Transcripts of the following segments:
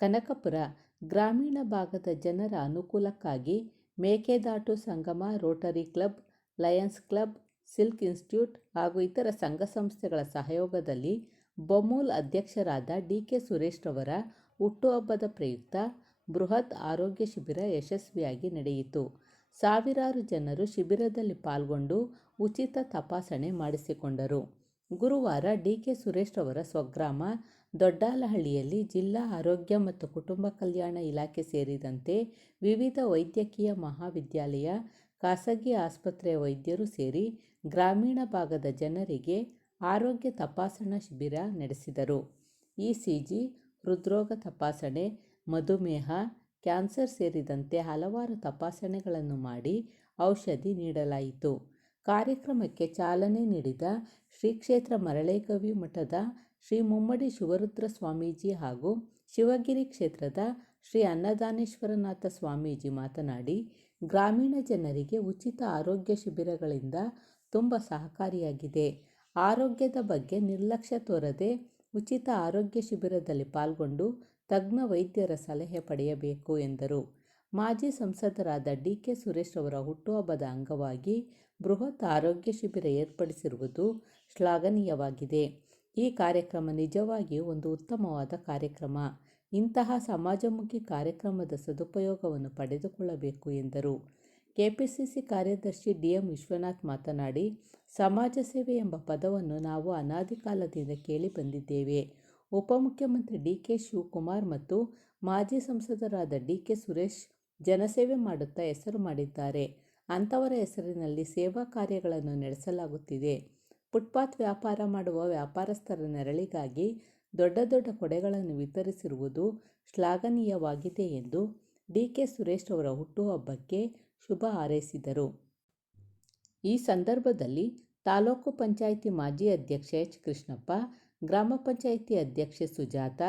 ಕನಕಪುರ ಗ್ರಾಮೀಣ ಭಾಗದ ಜನರ ಅನುಕೂಲಕ್ಕಾಗಿ Mekedatu Sangama Rotary Club, Lions Club, silk institute ಹಾಗೂ ಇತರ ಸಂಘ ಸಂಸ್ಥೆಗಳ ಸಹಯೋಗದಲ್ಲಿ ಬಮೂಲ್ ಅಧ್ಯಕ್ಷರಾದ ಡಿ.ಕೆ. ಸುರೇಶ್ ರವರ ಹುಟ್ಟುಹಬ್ಬದ ಪ್ರಯುಕ್ತ ಬೃಹತ್ ಆರೋಗ್ಯ ಶಿಬಿರ ಯಶಸ್ವಿಯಾಗಿ ನಡೆಯಿತು. ಸಾವಿರಾರು ಜನರು ಶಿಬಿರದಲ್ಲಿ ಪಾಲ್ಗೊಂಡು ಉಚಿತ ತಪಾಸಣೆ ಮಾಡಿಸಿಕೊಂಡರು. ಗುರುವಾರ ಡಿ.ಕೆ. ಸುರೇಶ್ ರವರ ಸ್ವಗ್ರಾಮ ದೊಡ್ಡಾಲಹಳ್ಳಿಯಲ್ಲಿ ಜಿಲ್ಲಾ ಆರೋಗ್ಯ ಮತ್ತು ಕುಟುಂಬ ಕಲ್ಯಾಣ ಇಲಾಖೆ ಸೇರಿದಂತೆ ವಿವಿಧ ವೈದ್ಯಕೀಯ ಮಹಾವಿದ್ಯಾಲಯ, ಖಾಸಗಿ ಆಸ್ಪತ್ರೆಯ ವೈದ್ಯರು ಸೇರಿ ಗ್ರಾಮೀಣ ಭಾಗದ ಜನರಿಗೆ ಆರೋಗ್ಯ ತಪಾಸಣಾ ಶಿಬಿರ ನಡೆಸಿದರು. ಇಸಿಜಿ, ಹೃದ್ರೋಗ ತಪಾಸಣೆ, ಮಧುಮೇಹ, ಕ್ಯಾನ್ಸರ್ ಸೇರಿದಂತೆ ಹಲವಾರು ತಪಾಸಣೆಗಳನ್ನು ಮಾಡಿ ಔಷಧಿ ನೀಡಲಾಯಿತು. ಕಾರ್ಯಕ್ರಮಕ್ಕೆ ಚಾಲನೆ ನೀಡಿದ ಶ್ರೀ ಕ್ಷೇತ್ರ ಮರಳೇಗವಿ ಮಠದ ಶ್ರೀ ಮುಮ್ಮಡಿ ಶಿವರುದ್ರ ಸ್ವಾಮೀಜಿ ಹಾಗೂ ಶಿವಗಿರಿ ಕ್ಷೇತ್ರದ ಶ್ರೀ ಅನ್ನದಾನೇಶ್ವರನಾಥ ಸ್ವಾಮೀಜಿ ಮಾತನಾಡಿ, ಗ್ರಾಮೀಣ ಜನರಿಗೆ ಉಚಿತ ಆರೋಗ್ಯ ಶಿಬಿರಗಳಿಂದ ತುಂಬ ಸಹಕಾರಿಯಾಗಿದೆ. ಆರೋಗ್ಯದ ಬಗ್ಗೆ ನಿರ್ಲಕ್ಷ್ಯ ತೋರದೆ ಉಚಿತ ಆರೋಗ್ಯ ಶಿಬಿರದಲ್ಲಿ ಪಾಲ್ಗೊಂಡು ತಜ್ಞ ವೈದ್ಯರ ಸಲಹೆ ಪಡೆಯಬೇಕು ಎಂದರು. ಮಾಜಿ ಸಂಸದರಾದ ಡಿ.ಕೆ. ಸುರೇಶ್ ರವರ ಹುಟ್ಟುಹಬ್ಬದ ಅಂಗವಾಗಿ ಬೃಹತ್ ಆರೋಗ್ಯ ಶಿಬಿರ ಏರ್ಪಡಿಸಿರುವುದು ಶ್ಲಾಘನೀಯವಾಗಿದೆ. ಈ ಕಾರ್ಯಕ್ರಮ ನಿಜವಾಗಿಯೂ ಒಂದು ಉತ್ತಮವಾದ ಕಾರ್ಯಕ್ರಮ. ಇಂತಹ ಸಮಾಜಮುಖಿ ಕಾರ್ಯಕ್ರಮದ ಸದುಪಯೋಗವನ್ನು ಪಡೆದುಕೊಳ್ಳಬೇಕು ಎಂದರು. ಕೆಪಿಸಿಸಿ ಕಾರ್ಯದರ್ಶಿ ಡಿ.ಎಂ. ವಿಶ್ವನಾಥ್ ಮಾತನಾಡಿ, ಸಮಾಜ ಸೇವೆ ಎಂಬ ಪದವನ್ನು ನಾವು ಅನಾದಿ ಕಾಲದಿಂದ ಕೇಳಿ ಬಂದಿದ್ದೇವೆ. ಉಪಮುಖ್ಯಮಂತ್ರಿ ಡಿ.ಕೆ. ಶಿವಕುಮಾರ್ ಮತ್ತು ಮಾಜಿ ಸಂಸದರಾದ ಡಿ.ಕೆ. ಸುರೇಶ್ ಜನಸೇವೆ ಮಾಡುತ್ತಾ ಹೆಸರು ಮಾಡಿದ್ದಾರೆ. ಅಂಥವರ ಹೆಸರಿನಲ್ಲಿ ಸೇವಾ ಕಾರ್ಯಗಳನ್ನು ನಡೆಸಲಾಗುತ್ತಿದೆ. ಫುಟ್ಪಾತ್ ವ್ಯಾಪಾರ ಮಾಡುವ ವ್ಯಾಪಾರಸ್ಥರ ನೆರಳಿಗಾಗಿ ದೊಡ್ಡ ದೊಡ್ಡ ಕೊಡೆಗಳನ್ನು ವಿತರಿಸಿರುವುದು ಶ್ಲಾಘನೀಯವಾಗಿದೆ ಎಂದು ಡಿ.ಕೆ. ಸುರೇಶ್ ರವರ ಹುಟ್ಟುಹಬ್ಬಕ್ಕೆ ಶುಭ ಹಾರೈಸಿದರು. ಈ ಸಂದರ್ಭದಲ್ಲಿ ತಾಲೂಕು ಪಂಚಾಯಿತಿ ಮಾಜಿ ಅಧ್ಯಕ್ಷ ಎಚ್. ಕೃಷ್ಣಪ್ಪ, ಗ್ರಾಮ ಪಂಚಾಯಿತಿ ಅಧ್ಯಕ್ಷೆ ಸುಜಾತ,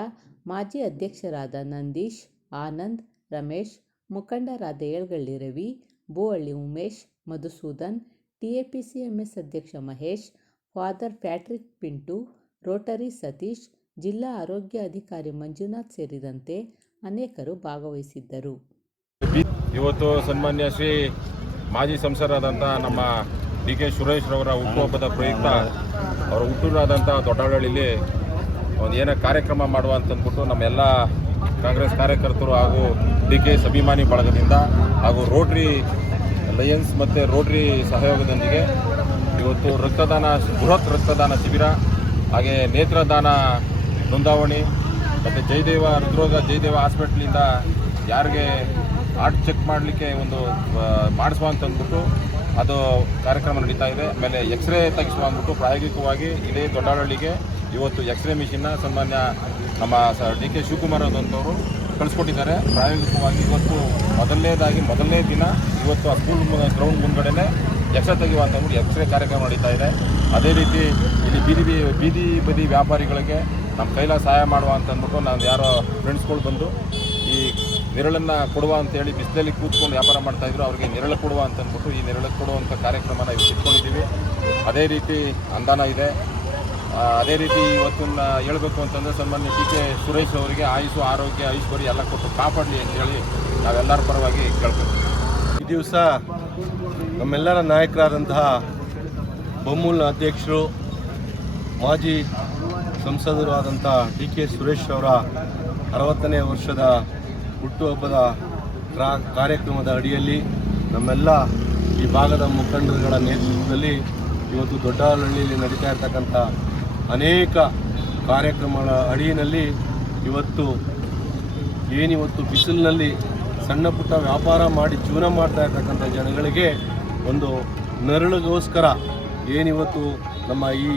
ಮಾಜಿ ಅಧ್ಯಕ್ಷರಾದ ನಂದೀಶ್, ಆನಂದ್, ರಮೇಶ್, ಮುಖಂಡರಾದ ಏಳ್ಗಳ್ಳಿ ರವಿ, ಬೋಹಳ್ಳಿ ಉಮೇಶ್, ಮಧುಸೂದನ್, ಟಿಎಪಿಸಿಎಂಎಸ್ ಅಧ್ಯಕ್ಷ Mahesh, father Patrick Pintu, Rotary Satish, ಜಿಲ್ಲಾ ಆರೋಗ್ಯ ಅಧಿಕಾರಿ ಮಂಜುನಾಥ್ ಸೇರಿದಂತೆ ಅನೇಕರು ಭಾಗವಹಿಸಿದ್ದರು. ಇವತ್ತು ಸನ್ಮಾನ್ಯ ಶ್ರೀ ಮಾಜಿ ಸಂಸದರಾದಂಥ ನಮ್ಮ ಡಿ.ಕೆ. ಸುರೇಶ್ ರವರ ಹುಟ್ಟುಹಬ್ಬದ ಪ್ರಯುಕ್ತ ಅವರ ಹುಟ್ಟೂರಾದಂಥ ದೊಡ್ಡಾಳಹಳ್ಳಿಲಿ ಒಂದು ಏನೋ ಕಾರ್ಯಕ್ರಮ ಮಾಡುವ ಅಂತಂದ್ಬಿಟ್ಟು ನಮ್ಮೆಲ್ಲ ಕಾಂಗ್ರೆಸ್ ಕಾರ್ಯಕರ್ತರು ಹಾಗೂ ಡಿ.ಕೆ.ಎಸ್ ಅಭಿಮಾನಿ ಬಳಗದಿಂದ ಹಾಗೂ ರೋಟ್ರಿ ಲಯನ್ಸ್ ಮತ್ತು ರೋಟ್ರಿ ಸಹಯೋಗದೊಂದಿಗೆ ಇವತ್ತು ಬೃಹತ್ ರಕ್ತದಾನ ಶಿಬಿರ, ಹಾಗೆ ನೇತ್ರದಾನ ನೋಂದಾವಣಿ ಮತ್ತು ಹೃದ್ರೋಗ ಜಯದೇವ ಹಾಸ್ಪಿಟ್ಲಿಂದ ಯಾರಿಗೆ ಹಾರ್ಟ್ ಚೆಕ್ ಮಾಡಲಿಕ್ಕೆ ಒಂದು ಮಾಡಿಸುವ ಅಂತಂದ್ಬಿಟ್ಟು ಅದು ಕಾರ್ಯಕ್ರಮ ನಡೀತಾ ಇದೆ. ಆಮೇಲೆ ಎಕ್ಸ್ರೇ ತೆಗೆಸುವ ಅಂದ್ಬಿಟ್ಟು ಪ್ರಾಯೋಗಿಕವಾಗಿ ಇದೇ ದೊಡ್ಡಾಳಹಳ್ಳಿಗೆ ಇವತ್ತು ಎಕ್ಸ್ರೇ ಮಿಷಿನ್ನ ಸನ್ಮಾನ್ಯ ನಮ್ಮ ಡಿ.ಕೆ. ಶಿವಕುಮಾರ್ ಆದಂಥವರು ಕಳಿಸ್ಕೊಟ್ಟಿದ್ದಾರೆ. ಪ್ರಾಯೋಗಿಕವಾಗಿ ಇವತ್ತು ಮೊದಲನೇ ದಿನ ಇವತ್ತು ಆ ಸ್ಕೂಲ್ ಗ್ರೌಂಡ್ ಮುಂದ್ಗಡೆನೇ ಎಕ್ಸ್ರೇ ತೆಗೆಯುವ ಅಂತಂದ್ಬಿಟ್ಟು ಎಕ್ಸ್ರೇ ಕಾರ್ಯಕ್ರಮ ನಡೀತಾ ಇದೆ. ಅದೇ ರೀತಿ ಇಲ್ಲಿ ಬೀದಿ ಬದಿ ವ್ಯಾಪಾರಿಗಳಿಗೆ ನಮ್ಮ ಕೈಲಾಗ ಸಹಾಯ ಮಾಡುವ ಅಂತಂದ್ಬಿಟ್ಟು ನಾವು ಯಾರೋ ಫ್ರೆಂಡ್ಸ್ಗಳು ಬಂದು ಈ ನೆರಳನ್ನು ಕೊಡುವ ಅಂತೇಳಿ ಬಿಸಿಲಲ್ಲಿ ಕೂತ್ಕೊಂಡು ವ್ಯಾಪಾರ ಮಾಡ್ತಾಯಿದ್ರು, ಅವರಿಗೆ ನೆರಳು ಕೊಡುವ ಅಂತಂದ್ಬಿಟ್ಟು ಈ ನೆರಳು ಕೊಡುವಂಥ ಕಾರ್ಯಕ್ರಮನ ಇವತ್ತು ಇಟ್ಕೊಂಡಿದ್ದೀವಿ. ಅದೇ ರೀತಿ ಅನುದಾನ ಇದೆ. ಅದೇ ರೀತಿ ಇವತ್ತನ್ನ ಹೇಳಬೇಕು ಅಂತಂದರೆ ಸನ್ಮಾನ್ಯ ಡಿ.ಕೆ. ಸುರೇಶ್ ಅವರಿಗೆ ಆಯುಷು, ಆರೋಗ್ಯ, ಐಶ್ವರ್ಯ ಎಲ್ಲ ಕೊಟ್ಟು ಕಾಪಾಡಲಿ ಅಂತೇಳಿ ನಾವೆಲ್ಲರ ಪರವಾಗಿ ಕೇಳ್ಬೇಕು. ಈ ದಿವಸ ನಮ್ಮೆಲ್ಲರ ನಾಯಕರಾದಂತಹ ಬಮೂಲ್ನ ಅಧ್ಯಕ್ಷರು, ಮಾಜಿ ಸಂಸದರು ಆದಂಥ ಡಿ.ಕೆ. ಸುರೇಶ್ ಅವರ 60ನೇ ವರ್ಷದ ಹುಟ್ಟುಹಬ್ಬದ ಕಾರ್ಯಕ್ರಮದ ಅಡಿಯಲ್ಲಿ ನಮ್ಮೆಲ್ಲ ಈ ಭಾಗದ ಮುಖಂಡರುಗಳ ನೇತೃತ್ವದಲ್ಲಿ ಇವತ್ತು ದೊಡ್ಡಾಲಹಳ್ಳಿಯಲ್ಲಿ ನಡೀತಾ ಇರ್ತಕ್ಕಂಥ ಅನೇಕ ಕಾರ್ಯಕ್ರಮಗಳ ಅಡಿಯಲ್ಲಿ ಇವತ್ತು ಬಿಸಿಲಿನಲ್ಲಿ ಸಣ್ಣ ಪುಟ್ಟ ವ್ಯಾಪಾರ ಮಾಡಿ ಜೀವನ ಮಾಡ್ತಾ ಇರ್ತಕ್ಕಂಥ ಜನಗಳಿಗೆ ಒಂದು ನೆರಳಿಗೋಸ್ಕರ ಏನಿವತ್ತು ನಮ್ಮ ಈ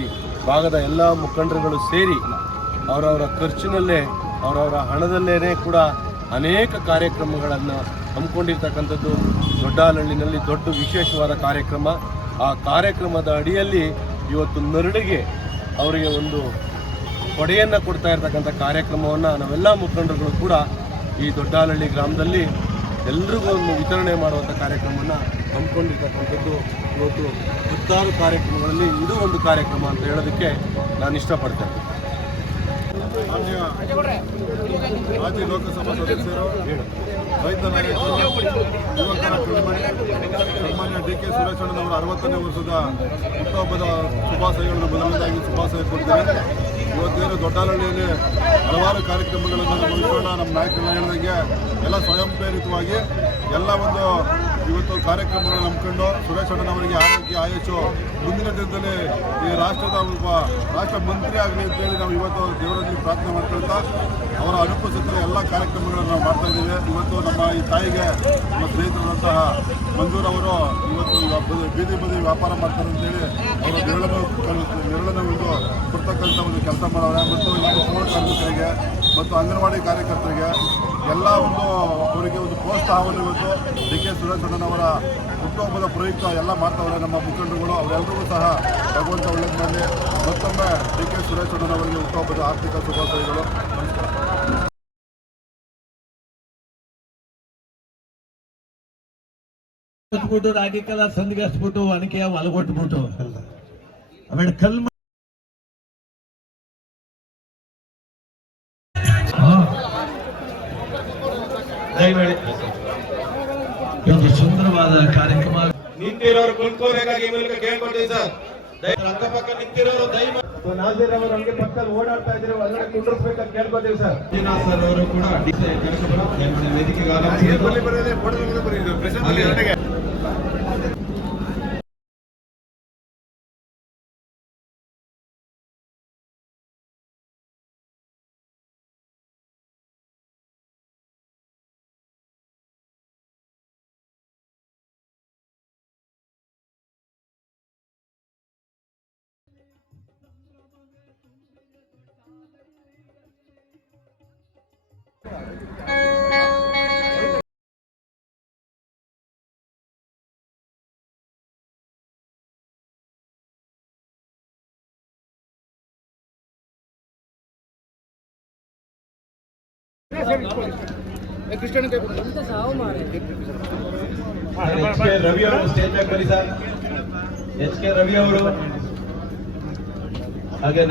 ಭಾಗದ ಎಲ್ಲ ಮುಖಂಡರುಗಳು ಸೇರಿ ಅವರವರ ಖರ್ಚಿನಲ್ಲೇ ಅವರವರ ಹಣದಲ್ಲೇ ಕೂಡ ಅನೇಕ ಕಾರ್ಯಕ್ರಮಗಳನ್ನು ಹಮ್ಮಿಕೊಂಡಿರ್ತಕ್ಕಂಥದ್ದು ದೊಡ್ಡಾಲಹಳ್ಳಿನಲ್ಲಿ ದೊಡ್ಡ ವಿಶೇಷವಾದ ಕಾರ್ಯಕ್ರಮ. ಆ ಕಾರ್ಯಕ್ರಮದ ಅಡಿಯಲ್ಲಿ ಇವತ್ತು ನೆರಳಿಗೆ ಅವರಿಗೆ ಒಂದು ಕೊಡೆಯನ್ನು ಕೊಡ್ತಾ ಇರ್ತಕ್ಕಂಥ ಕಾರ್ಯಕ್ರಮವನ್ನು ನಾವೆಲ್ಲ ಮುಖಂಡರುಗಳು ಕೂಡ ಈ ದೊಡ್ಡಾಲಹಳ್ಳಿ ಗ್ರಾಮದಲ್ಲಿ ಎಲ್ರಿಗೂ ಒಂದು ವಿತರಣೆ ಮಾಡುವಂಥ ಕಾರ್ಯಕ್ರಮವನ್ನು ಹಮ್ಮಿಕೊಂಡಿರ್ತಕ್ಕಂಥದ್ದು ಇವತ್ತು 10 ಕಾರ್ಯಕ್ರಮಗಳಲ್ಲಿ ಇದು ಒಂದು ಕಾರ್ಯಕ್ರಮ ಅಂತ ಹೇಳೋದಕ್ಕೆ ನಾನು ಇಷ್ಟಪಡ್ತೇನೆ. ಮಾಜಿ ಲೋಕಸಭಾ ಸದಸ್ಯರು, ರೈತ ನಾಯಕರು, ಯುವಕರ ಕಲ್ಮಣಿ ಸನ್ಮಾನ್ಯ ಡಿ ಕೆ ಸುರೇಶ್ ಅಣ್ಣನವರ 60ನೇ ವರ್ಷದ ಹುಟ್ಟುಹಬ್ಬದ ಶುಭಾಶಯಗಳನ್ನು ಮೊದಲನೇದಾಗಿ ಶುಭಾಶಯ ಕೊಡ್ತೇನೆ. ಇವತ್ತೇನು ದೊಡ್ಡಹಳ್ಳಿಯಲ್ಲಿ ಹಲವಾರು ಕಾರ್ಯಕ್ರಮಗಳನ್ನು ಮುಗಿಸೋಣ. ನಮ್ಮ ನಾಯಕರು ಹೇಳಿದಂಗೆ ಎಲ್ಲ ಸ್ವಯಂ ಪ್ರೇರಿತವಾಗಿ ಎಲ್ಲ ಒಂದು ಇವತ್ತು ಕಾರ್ಯಕ್ರಮಗಳನ್ನು ನಂಬಿಕೊಂಡು ಸುರೇಶ್ ಅಣ್ಣನವರಿಗೆ ಆರೋಗ್ಯ ಆಯುಷು ಮುಂದಿನ ದಿನದಲ್ಲಿ ಈ ರಾಷ್ಟ್ರದ ಒಬ್ಬ ರಾಷ್ಟ್ರ ಮಂತ್ರಿ ಆಗಲಿ ಅಂತೇಳಿ ನಾವು ಇವತ್ತು ದೇವರಲ್ಲಿ ಪ್ರಾರ್ಥನೆ ಮಾಡ್ಕೊಳ್ತಾ ಅವರ ಅನುಪಸ್ಥಿತಿಯಲ್ಲಿ ಎಲ್ಲ ಕಾರ್ಯಕ್ರಮಗಳನ್ನು ನಾವು ಮಾಡ್ತಾ ಇದ್ದೀವಿ. ಇವತ್ತು ನಮ್ಮ ಈ ತಾಯಿಗೆ ನಮ್ಮ ಸ್ನೇಹಿತರಾದಂತಹ ಮಂಜೂರವರು ಇವತ್ತು ಬೀದಿ ಬದಿ ವ್ಯಾಪಾರ ಮಾಡ್ತಾರೆ ಅಂತೇಳಿ ಅವರ ನೆರಳನ್ನು ಒಂದು ಕೊಡ್ತಕ್ಕಂಥ ಒಂದು ಕೆಲಸ ಮಾಡೋರೆ. ಮತ್ತು ನಮ್ಮ ಪೌರ ಕಾರ್ಮಿಕರಿಗೆ ಮತ್ತು ಅಂಗನವಾಡಿ ಕಾರ್ಯಕರ್ತರಿಗೆ ಎಲ್ಲ ಒಂದು ಅವರಿಗೆ ಒಂದು ಪ್ರೋತ್ಸಾಹವನ್ನು ಇವತ್ತು ಡಿ ಕೆ ಸುರೇಶ್ ಅಣ್ಣನವರ ಹುಟ್ಟುಹಬ್ಬದ ಪ್ರಯುಕ್ತ ಎಲ್ಲ ಮಾಡ್ತಾವ್ರೆ ನಮ್ಮ ಮುಖಂಡರುಗಳು. ಅವರೆಲ್ಲರಿಗೂ ಸಹ ಭಗವಂತ ಒಳ್ಳೆಯದಲ್ಲಿ ಮತ್ತೊಮ್ಮೆ ಡಿ ಕೆ ಸುರೇಶ್ ಅಣ್ಣನವರಿಗೆ ಹುಟ್ಟುಹಬ್ಬದ ಆರ್ಥಿಕ ಶುಭಾಶಯಗಳು. ನಮಸ್ಕಾರ. ಹಚ್ಬಿಟ್ಟು ರಾಗಿಕಲ ಸಂದಿಗೆ ಹಚ್ಬಿಟ್ಟು ಒನಕೆಯ ಹೊಲಗೊಟ್ಬಿಟ್ಟು ಆಮೇಲೆ ಕಲ್ ಒಂದು ಸುಂದರವಾದ ಕಾರ್ಯಕ್ರಮ. ನಿಂತಿರೋರು ಕುಂತ್ಕೋಬೇಕಾಗಿ ಈ ಮೂಲಕ ಕೇಳ್ಕೊಳ್ತೀವಿ ಸರ್. ಅಕ್ಕಪಕ್ಕ ನಿಂತಿರೋರು ದಯಮಾಡಿ ನಾಜೀರ್ ಅವರು ಹಂಗೆ ಪಕ್ಕದಲ್ಲಿ ಓಡಾಡ್ತಾ ಇದ್ರೆ ಒಳಗಡೆ ಕುಂಡ್ರಿಸ್ಬೇಕಂತ ಕೇಳ್ಕೊತೀವಿ ಸರ್. ಮಂಜುನಾಥ್ ಸರ್ ಅವರು ಕೂಡ ವೇದಿಕೆಗೆ ರವಿ ಅವರು ಸ್ಟೇಜ್ ಮೇಲೆ ಬನ್ನಿ ಸರ್. ಎಚ್ ಕೆ ರವಿ ಅವರು ಹಾಗೆ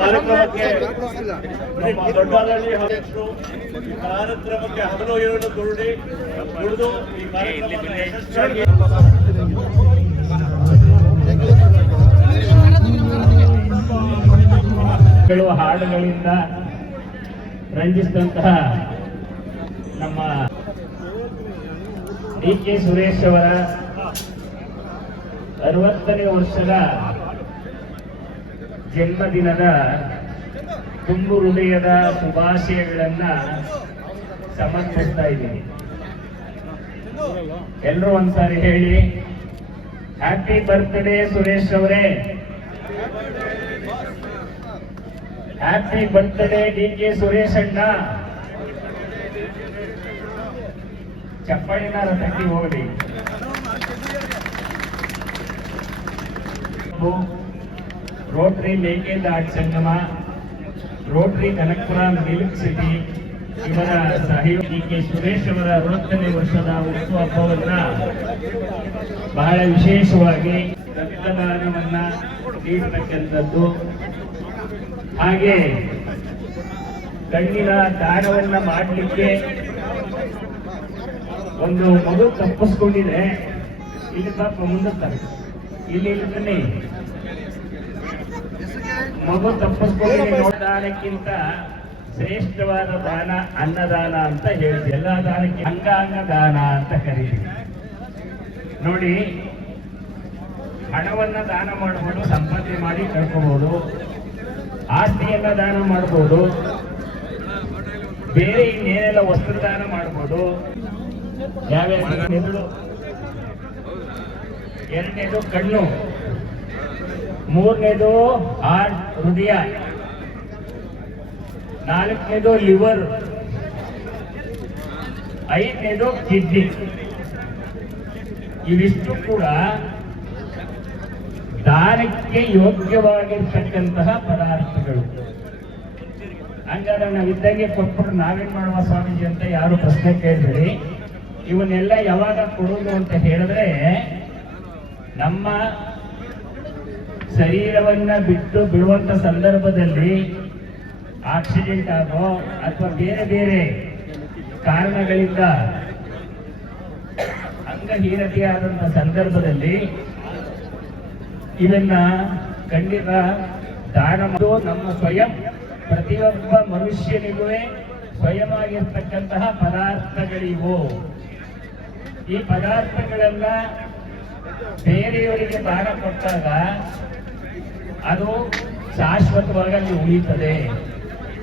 ಕಾರ್ಯಕ್ರಮಕ್ಕೆ ನಮ್ಮ ದೊಡ್ಡಹಳ್ಳಿ ಅಧ್ಯಕ್ಷರು ಕಾರ್ಯಕ್ರಮಕ್ಕೆ ಹಗಲು ಇರಲು ದುಡಿದು ಈ ಕಾರ್ಯಕ್ರಮವನ್ನು ಯಶಸ್ವಿಯಾಗಿ ಹಾಡುಗಳಿಂದ ರಂಜಿಸಿದಂತಹ ನಮ್ಮ ಡಿ ಕೆ ಸುರೇಶ್ ಅವರ 60ನೇ ವರ್ಷದ ಜನ್ಮದಿನದ ತುಂಬು ಹೃದಯದ ಶುಭಾಶಯಗಳನ್ನ ಸಮರ್ಪಿಸ್ತಾ ಇದ್ದೀನಿ. ಎಲ್ಲರೂ ಒಂದ್ಸಾರಿ ಹೇಳಿ, ಹ್ಯಾಪಿ ಬರ್ತ್ಡೇ ಸುರೇಶ್ ಅವರೇ, happy birthday D K Suresh ಅಣ್ಣ. ಚಪ್ಪಾಳಿನಾರ ತಟ್ಟಿ ಹೋಗಲಿ. ರೋಟರಿ ಮೇಕೆದಾಟ್ ಸಂಗಮ, ರೋಟರಿ ಕನಕಪುರ ಮಿಲ್ಕ್ ಸಿಟಿ ಇವರ ಸಹಯೋಗ ಡಿ ಕೆ ಸುರೇಶ್ ಅವರ 60ನೇ ವರ್ಷದ ಹುಟ್ಟುಹಬ್ಬವನ್ನ ಬಹಳ ವಿಶೇಷವಾಗಿ ರಕ್ತದಾನವನ್ನ ನೀಡತಕ್ಕಂಥದ್ದು, ಹಾಗೆ ಕಣ್ಣಿನ ದಾನವನ್ನ ಮಾಡಲಿಕ್ಕೆ ಒಂದು ಮಗು ತಪ್ಪಿಸ್ಕೊಂಡಿದೆ. ಇಲ್ಲಿ ಪಾಪ ಮುಂದುತ್ತಾರೆ, ಇಲ್ಲಿ ಬನ್ನಿ. ಮಗು ತಪ್ಪಿಸ್ಕೊಂಡಿದೆ. ದಾನಕ್ಕಿಂತ ಶ್ರೇಷ್ಠವಾದ ದಾನ ಅನ್ನದಾನ ಅಂತ ಹೇಳ್ತೀವಿ. ಎಲ್ಲ ದಾನಕ್ಕೆ ಅಂಗಾಂಗ ದಾನ ಅಂತ ಕರೀತೀವಿ. ನೋಡಿ, ಹಣವನ್ನ ದಾನ ಮಾಡಬಹುದು, ಸಂಪಾದನೆ ಮಾಡಿ ಕಳ್ಕೋಬಹುದು, ಆಸ್ತಿಯನ್ನ ದಾನ ಮಾಡಬಹುದು, ಬೇರೆ ಇನ್ನೇನೆಲ್ಲ ವಸ್ತ್ರದಾನ ಮಾಡ್ಬೋದು. ಯಾವ್ಯಾವ ಮೆದುಳು, ಎರಡನೇದು ಕಣ್ಣು, ಮೂರನೇದು ಹಾರ್ಟ್ ಹೃದಯ, ನಾಲ್ಕನೇದು ಲಿವರ್, ಐದನೇದು ಕಿಡ್ನಿ. ಇವಿಷ್ಟು ಕೂಡ ದಾನಕ್ಕೆ ಯೋಗ್ಯವಾಗಿರ್ತಕ್ಕಂತಹ ಪದಾರ್ಥಗಳು. ಹಂಗಾದ್ರೆ ನಾವಿದ್ದಂಗೆ ಕೊಟ್ಬಿಟ್ಟು ನಾವೇನ್ ಮಾಡುವ ಸ್ವಾಮೀಜಿ ಅಂತ ಯಾರು ಪ್ರಶ್ನೆ ಕೇಳಿದ್ರಿ. ಇವನ್ನೆಲ್ಲ ಯಾವಾಗ ಕೊಡೋದು ಅಂತ ಹೇಳಿದ್ರೆ, ನಮ್ಮ ಶರೀರವನ್ನ ಬಿಟ್ಟು ಬಿಡುವಂತ ಸಂದರ್ಭದಲ್ಲಿ ಆಕ್ಸಿಡೆಂಟ್ ಆಗೋ ಅಥವಾ ಬೇರೆ ಬೇರೆ ಕಾರಣಗಳಿಂದ ಅಂಗಹೀನತೆಯಾದಂತ ಸಂದರ್ಭದಲ್ಲಿ ಇವನ್ನ ಖಂಡಿತ ದಾನ ಮಾಡೋದು ನಮ್ಮ ಸ್ವಯಂ ಪ್ರತಿಯೊಬ್ಬ ಮನುಷ್ಯನಿಗೂ ಸ್ವಯಂ ಆಗಿರ್ತಕ್ಕಂತಹ ಪದಾರ್ಥಗಳಿವು. ಈ ಪದಾರ್ಥಗಳನ್ನ ಬೇರೆಯವರಿಗೆ ದಾನ ಕೊಟ್ಟಾಗ ಅದು ಶಾಶ್ವತವಾಗಿ ಅಲ್ಲಿ ಉಳಿಯುತ್ತದೆ.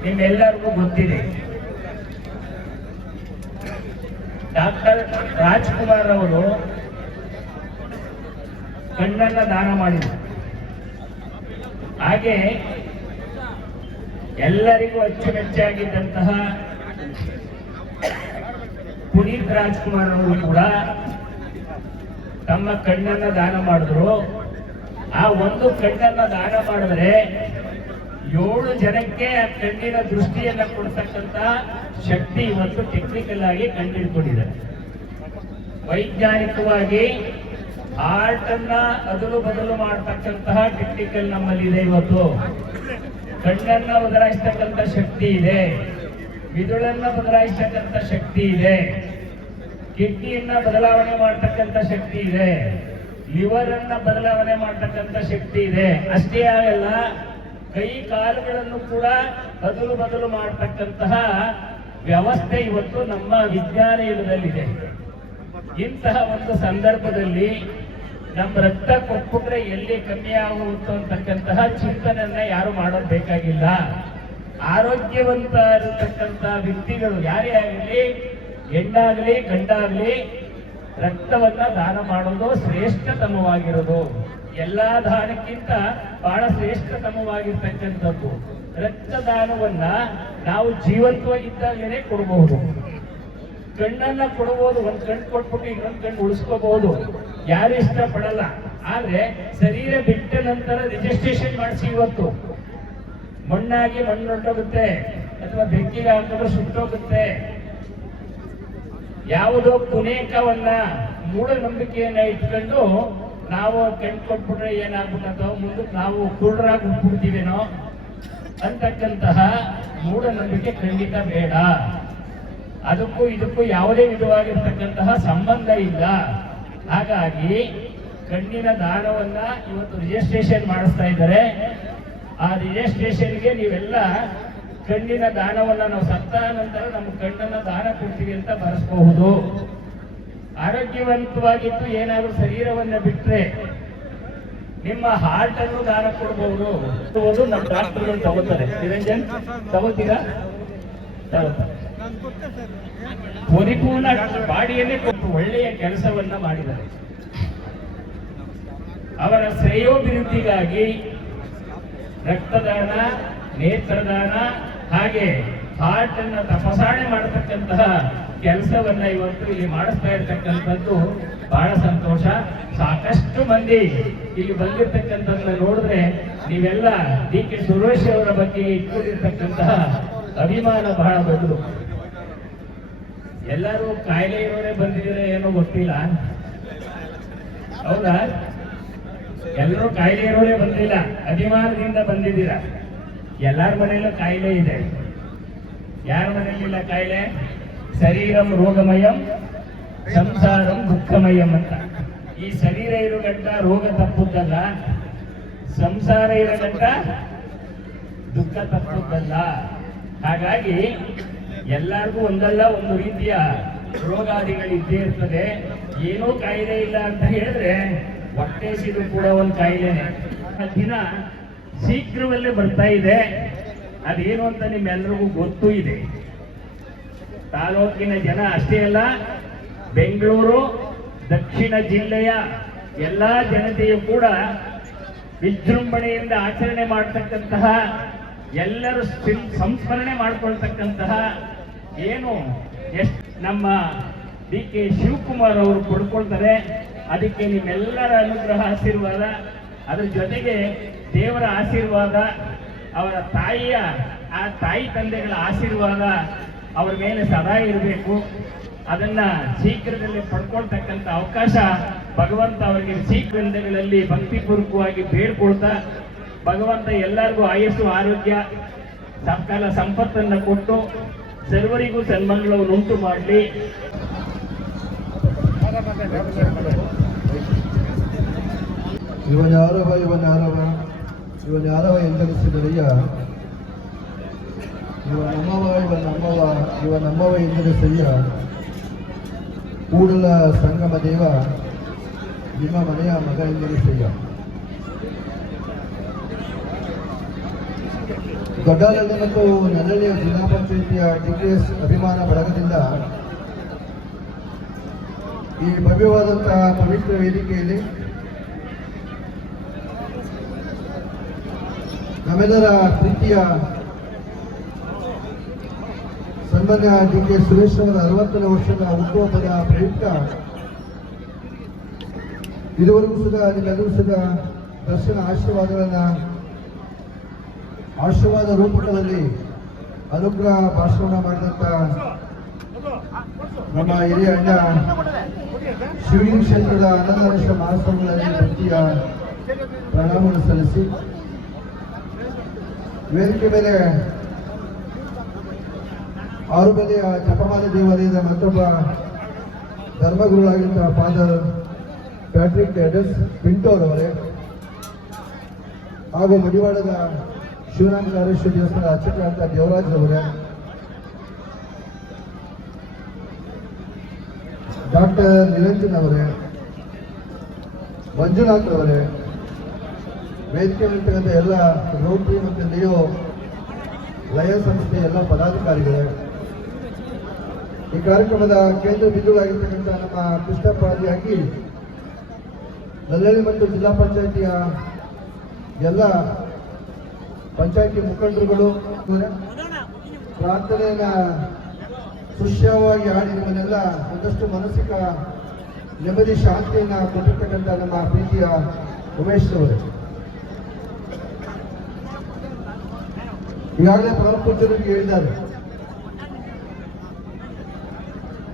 ನಿಮ್ಮೆಲ್ಲರಿಗೂ ಗೊತ್ತಿದೆ, ಡಾಕ್ಟರ್ ರಾಜ್ಕುಮಾರ್ ಅವರು ಕಣ್ಣನ್ನ ದಾನ ಮಾಡಿದರು. ಹಾಗೆ ಎಲ್ಲರಿಗೂ ಅಚ್ಚುಮೆಚ್ಚಾಗಿದ್ದಂತಹ ಪುನೀತ್ ರಾಜ್ಕುಮಾರ್ ಅವರು ಕೂಡ ತಮ್ಮ ಕಣ್ಣನ್ನ ದಾನ ಮಾಡಿದ್ರು. ಆ ಒಂದು ಕಣ್ಣನ್ನ ದಾನ ಮಾಡಿದ್ರೆ 7 ಜನಕ್ಕೆ ಆ ಕಣ್ಣಿನ ದೃಷ್ಟಿಯನ್ನ ಕೊಡ್ತಕ್ಕಂತ ಶಕ್ತಿ ಇವತ್ತು ಟೆಕ್ನಿಕಲ್ ಆಗಿ ಕಂಡುಹಿಡ್ಕೊಂಡಿದ್ದಾರೆ. ವೈಜ್ಞಾನಿಕವಾಗಿ ಹಾರ್ಟ್ ಅನ್ನ ಅದಲು ಬದಲು ಮಾಡತಕ್ಕಂತಹ ಟೆಕ್ನಿಕಲ್ ನಮ್ಮಲ್ಲಿದೆ. ಇವತ್ತು ಕಣ್ಣನ್ನ ಬದಲಾಯಿಸ್ತಕ್ಕಂಥ ಶಕ್ತಿ ಇದೆ, ಮಿದುಳನ್ನ ಬದಲಾಯಿಸ್ತಕ್ಕಂಥ ಶಕ್ತಿ ಇದೆ, ಕಿಡ್ನಿಯನ್ನ ಬದಲಾವಣೆ ಮಾಡತಕ್ಕಂಥ ಶಕ್ತಿ ಇದೆ, ಲಿವರ್ ಅನ್ನ ಬದಲಾವಣೆ ಮಾಡತಕ್ಕಂಥ ಶಕ್ತಿ ಇದೆ. ಅಷ್ಟೇ ಆಗಲ್ಲ, ಕೈ ಕಾಲುಗಳನ್ನು ಕೂಡ ಬದಲು ಬದಲು ಮಾಡತಕ್ಕಂತಹ ವ್ಯವಸ್ಥೆ ಇವತ್ತು ನಮ್ಮ ವಿಜ್ಞಾನ ಯುಗದಲ್ಲಿದೆ. ಇಂತಹ ಒಂದು ಸಂದರ್ಭದಲ್ಲಿ ನಮ್ಮ ರಕ್ತ ಕೊಟ್ಬಿಟ್ರೆ ಎಲ್ಲಿ ಕಮ್ಮಿ ಆಗುತ್ತೋ ಅಂತಕ್ಕಂತಹ ಚಿಂತನೆಯನ್ನ ಯಾರು ಮಾಡೋದು ಬೇಕಾಗಿಲ್ಲ. ಆರೋಗ್ಯವಂತ ಇರತಕ್ಕಂತ ವ್ಯಕ್ತಿಗಳು ಯಾರೇ ಆಗಲಿ, ಹೆಣ್ಣಾಗಲಿ ಗಂಡಾಗಲಿ, ರಕ್ತವನ್ನ ದಾನ ಮಾಡೋದು ಶ್ರೇಷ್ಠತಮವಾಗಿರೋದು. ಎಲ್ಲಾ ದಾನಕ್ಕಿಂತ ಬಹಳ ಶ್ರೇಷ್ಠತಮವಾಗಿರ್ತಕ್ಕಂಥದ್ದು. ರಕ್ತದಾನವನ್ನ ನಾವು ಜೀವಂತವಾಗಿದ್ದಾಗಲೇ ಕೊಡಬಹುದು. ಕಣ್ಣನ್ನ ಕೊಡಬಹುದು, ಒಂದ್ ಕಣ್ಣು ಕೊಟ್ಬಿಟ್ಟು ಇನ್ನೊಂದು ಕಣ್ಣು ಉಳಿಸ್ಕೋಬಹುದು, ಯಾರು ಇಷ್ಟಪಡಲ್ಲ. ಆದ್ರೆ ಶರೀರ ಬಿಟ್ಟ ನಂತರ ರಿಜಿಸ್ಟ್ರೇಷನ್ ಮಾಡಿಸಿ. ಇವತ್ತು ಮಣ್ಣಾಗಿ ಮಣ್ಣು ಹೊರಟೋಗುತ್ತೆ ಅಥವಾ ಬೆಂಕಿಗೆ ಹಾಕಿದ್ರೆ ಸುಟ್ಟೋಗುತ್ತೆ. ಯಾವುದೋ ಪುನೇಕವನ್ನ ಮೂಢನಂಬಿಕೆಯನ್ನ ಇಟ್ಕೊಂಡು ನಾವು ಕಣ್ಣು ಕೊಟ್ಬಿಟ್ರೆ ಏನಾಗ್ಬಿಟ್ಟೋ, ಮುಂದಕ್ಕೆ ನಾವು ಕುರುಡರಾಗಿ ಹುಟ್ಬಿಡ್ತೀವೇನೋ ಅಂತಕ್ಕಂತಹ ಮೂಢನಂಬಿಕೆ ಖಂಡಿತ ಬೇಡ. ಅದಕ್ಕೂ ಇದಕ್ಕೂ ಯಾವುದೇ ವಿಧವಾಗಿರ್ತಕ್ಕಂತಹ ಸಂಬಂಧ ಇಲ್ಲ. ಹಾಗಾಗಿ ಕಣ್ಣಿನ ದಾನವನ್ನ ಇವತ್ತು ರಿಜಿಸ್ಟ್ರೇಷನ್ ಮಾಡಿಸ್ತಾ ಇದ್ದಾರೆ. ಆ ರಿಜಿಸ್ಟ್ರೇಷನ್ಗೆ ನೀವೆಲ್ಲ ಕಣ್ಣಿನ ದಾನವನ್ನ ನಾವು ಸತ್ತ ನಂತರ ನಮ್ಮ ಕಣ್ಣನ್ನ ದಾನ ಕೊಡ್ತೀವಿ ಅಂತ ಬರೆಸಬಹುದು. ಆರೋಗ್ಯವಂತವಾಗಿದ್ದು ಏನಾದ್ರು ಶರೀರವನ್ನ ಬಿಟ್ರೆ ನಿಮ್ಮ ಹಾರ್ಟ್ ಅನ್ನು ದಾನ ಕೊಡಬಹುದು. ನಮ್ಮ ಡಾಕ್ಟರ್ಗಳು ತಗೋತಾರೆ. ನಿರಂಜನ್ ತಗೋತೀರಾ? ಪರಿಪೂರ್ಣ ಬಾಡಿಯನ್ನೇ ಕೊಟ್ಟು ಒಳ್ಳೆಯ ಕೆಲಸವನ್ನ ಮಾಡಿದ್ದಾರೆ. ಅವರ ಶ್ರೇಯೋಭಿವೃದ್ಧಿಗಾಗಿ ರಕ್ತದಾನ, ನೇತ್ರದಾನ, ಹಾಗೆ ಹಾರ್ಟ್ ಅನ್ನ ತಪಾಸಣೆ ಮಾಡತಕ್ಕಂತಹ ಕೆಲಸವನ್ನ ಇವತ್ತು ಇಲ್ಲಿ ಮಾಡಿಸ್ತಾ ಇರ್ತಕ್ಕಂಥದ್ದು ಬಹಳ ಸಂತೋಷ. ಸಾಕಷ್ಟು ಮಂದಿ ಇಲ್ಲಿ ಬಂದಿರತಕ್ಕಂಥದ್ದನ್ನ ನೋಡಿದ್ರೆ ನೀವೆಲ್ಲ ಡಿ ಕೆ ಸುರೇಶ್ ಅವರ ಬಗ್ಗೆ ಇಟ್ಕೊಂಡಿರ್ತಕ್ಕಂತಹ ಅಭಿಮಾನ ಬಹಳ ದೊಡ್ಡದು. ಎಲ್ಲರೂ ಕಾಯಿಲೆ ಇರೋರೇ ಬಂದಿದ್ರೆ ಏನೋ ಗೊತ್ತಿಲ್ಲ, ಹೌದಾ? ಎಲ್ಲರೂ ಕಾಯಿಲೆ ಇರೋರೇ ಬಂದಿಲ್ಲ, ಅಭಿಮಾನದಿಂದ ಬಂದಿದ್ದೀರಾ. ಎಲ್ಲಾರ ಮನೆಯಲ್ಲೂ ಕಾಯಿಲೆ ಇದೆ. ಯಾರ ಮನೆಯಲ್ಲಿಲ್ಲ ಕಾಯಿಲೆ? ಶರೀರಂ ರೋಗಮಯಂ ಸಂಸಾರಂ ದುಃಖಮಯಂ ಅಂತ. ಈ ಶರೀರ ಇರೋ ಗಂಟ ರೋಗ ತಪ್ಪುತ್ತಲ್ಲ, ಸಂಸಾರ ಇರೋ ಗಂಟ ದುಃಖ ತಪ್ಪುತ್ತಲ್ಲ. ಹಾಗಾಗಿ ಎಲ್ಲರಿಗೂ ಒಂದಲ್ಲ ಒಂದು ರೀತಿಯ ರೋಗಾದಿಗಳು ಇದ್ದೇ ಇರ್ತದೆ. ಏನೂ ಕಾಯಿಲೆ ಇಲ್ಲ ಅಂತ ಹೇಳಿದ್ರೆ ಹೊಟ್ಟೆ ಸಿದು ಕೂಡ ಒಂದು ಕಾಯಿಲೆನೆ. ದಿನ ಶೀಘ್ರವಲ್ಲೇ ಬರ್ತಾ ಇದೆ. ಅದೇನು ಅಂತ ನಿಮ್ಮೆಲ್ಲರಿಗೂ ಗೊತ್ತೂ ಇದೆ. ತಾಲೂಕಿನ ಜನ ಅಷ್ಟೇ ಅಲ್ಲ, ಬೆಂಗಳೂರು ದಕ್ಷಿಣ ಜಿಲ್ಲೆಯ ಎಲ್ಲಾ ಜನತೆಯು ಕೂಡ ವಿಜೃಂಭಣೆಯಿಂದ ಆಚರಣೆ ಮಾಡತಕ್ಕಂತಹ, ಎಲ್ಲರೂ ಸಂಸ್ಮರಣೆ ಮಾಡಿಕೊಳ್ತಕ್ಕಂತಹ ಏನು ನಮ್ಮ ಡಿ.ಕೆ. ಶಿವಕುಮಾರ್ ಅವರು ಪಡ್ಕೊಳ್ತಾರೆ. ಅದಕ್ಕೆ ನಿಮ್ಮೆಲ್ಲರ ಅನುಗ್ರಹ, ಆಶೀರ್ವಾದ, ಅದ್ರ ಜೊತೆಗೆ ದೇವರ ಆಶೀರ್ವಾದ, ಅವರ ತಾಯಿಯ ಆ ತಾಯಿ ತಂದೆಗಳ ಆಶೀರ್ವಾದ ಅವರ ಮೇಲೆ ಸದಾ ಇರಬೇಕು. ಅದನ್ನ ಶೀಘ್ರದಲ್ಲಿ ಪಡ್ಕೊಳ್ತಕ್ಕಂಥ ಅವಕಾಶ ಭಗವಂತ ಅವರಿಗೆ ಶೀಘ್ರಗಳಲ್ಲಿ ಭಕ್ತಿಪೂರ್ವಕವಾಗಿ ಬೇಡ್ಕೊಳ್ತಾ, ಭಗವಂತ ಎಲ್ಲರಿಗೂ ಆಯಸ್ಸು, ಆರೋಗ್ಯ, ಸಕಾಲ ಸಂಪತ್ತನ್ನು ಕೊಟ್ಟು ಸರ್ವರಿಗೂ ಸನ್ಮಾನಗಳನ್ನು ಮಾಡಲಿ. ಇವನ್ಯಾರವ ಎಂದೆನಿಸಿದರಯ್ಯ, ಇವ ನಮ್ಮವ ಎಂದೆನಿಸಯ್ಯ. ಕೂಡಲ ಸಂಗಮ ದೇವ ನಿಮ್ಮ ಮನೆಯ ಮಗ ಎಂದೆನಿಸಯ್ಯ. ದೊಡ್ಡಾಲಹಳ್ಳಿ ಮತ್ತು ನನ್ನಳ್ಳಿಯ ಜಿಲ್ಲಾ ಪಂಚಾಯಿತಿಯ ಡಿಕೆಎಸ್ ಅಭಿಮಾನ ಬಳಗದಿಂದ ಈ ಭವ್ಯವಾದಂತಹ ಪವಿತ್ರ ವೇದಿಕೆಯಲ್ಲಿ ನಮ್ಮೆಲ್ಲರ ಪ್ರೀತಿಯ ಸನ್ಮಾನ್ಯ ಡಿ.ಕೆ. ಸುರೇಶ್ ಅವರ 60ನೇ ವರ್ಷದ ಹುಟ್ಟುಹಬ್ಬದ ಪ್ರಯುಕ್ತ ಇದುವರೆಗೂ ನಿಮ್ಮೆಲ್ಲರೂ ದರ್ಶನ ಆಶೀರ್ವಾದ ರೂಪಕದಲ್ಲಿ ಅನುಗ್ರಹ ಭಾಷಣ ಮಾಡಿದಂತ ನಮ್ಮ ಹಿರಿಯ ಅಣ್ಣ ಶಿವಗಿರಿ ಕ್ಷೇತ್ರದ ಅನ್ನದಾನೇಶ್ವರ ಮಹಾಸ್ವಾಮಿಗಳಲ್ಲಿ ಭಕ್ತಿಯ ಪ್ರಣಾಮವನ್ನು ಸಲ್ಲಿಸಿ, ವೇದಿಕೆ ಮೇಲೆ ಆರುಬೆಲೆಯ ಜಪಮಾಲೆ ದೇವಾಲಯದ ಮತ್ತೊಬ್ಬ ಧರ್ಮಗುರುಗಳಾಗಿದ್ದ ಫಾದರ್ ಪ್ಯಾಟ್ರಿಕ್ ಎಡಸ್ ಪಿಂಟೋರವರೇ ಹಾಗೂ ಮಡಿವಾಳದ ಶಿವರಾಮಕಾರೇಶ್ವರ ದೇವಸ್ಥಾನದ ಅರ್ಚಕರಾದ ದೇವರಾಜ್ ಅವರೇ, ಡಾಕ್ಟರ್ ನಿರಂಜನ್ ಅವರೇ, ಮಂಜುನಾಥ್ ಅವರೇ, ವೇದಿಕೆಯಲ್ಲಿರ್ತಕ್ಕಂಥ ಎಲ್ಲ ರೋಟರಿ ಮತ್ತು ಲಿಯೋ ಲಯ ಸಂಸ್ಥೆಯ ಎಲ್ಲ ಪದಾಧಿಕಾರಿಗಳೇ, ಈ ಕಾರ್ಯಕ್ರಮದ ಕೇಂದ್ರ ಬಿಂದುಗಳಾಗಿರ್ತಕ್ಕಂಥ ನಮ್ಮ ಕೃಷ್ಣಪ್ಪಾದಿಯಾಗಿ ನಲ್ಲಳ್ಳಿ ಮತ್ತು ಜಿಲ್ಲಾ ಪಂಚಾಯಿತಿಯ ಎಲ್ಲ ಪಂಚಾಯಿತಿ ಮುಖಂಡರುಗಳು ಪ್ರಾರ್ಥನೆಯನ್ನ ಸುಶ್ಯಾವಾಗಿ ಆಡಿ ನಿಮ್ಮನ್ನೆಲ್ಲ ಒಂದಷ್ಟು ಮಾನಸಿಕ ನೆಮ್ಮದಿ ಶಾಂತಿಯನ್ನ ಕೊಟ್ಟಿರ್ತಕ್ಕಂಥ ನಮ್ಮ ಪ್ರೀತಿಯ ಉಮೇಶ್ ಅವರೇ, ಈಗಾಗಲೇ ಪರಮಪೂಜ್ಯರಿಗೆ ಹೇಳಿದ್ದಾರೆ,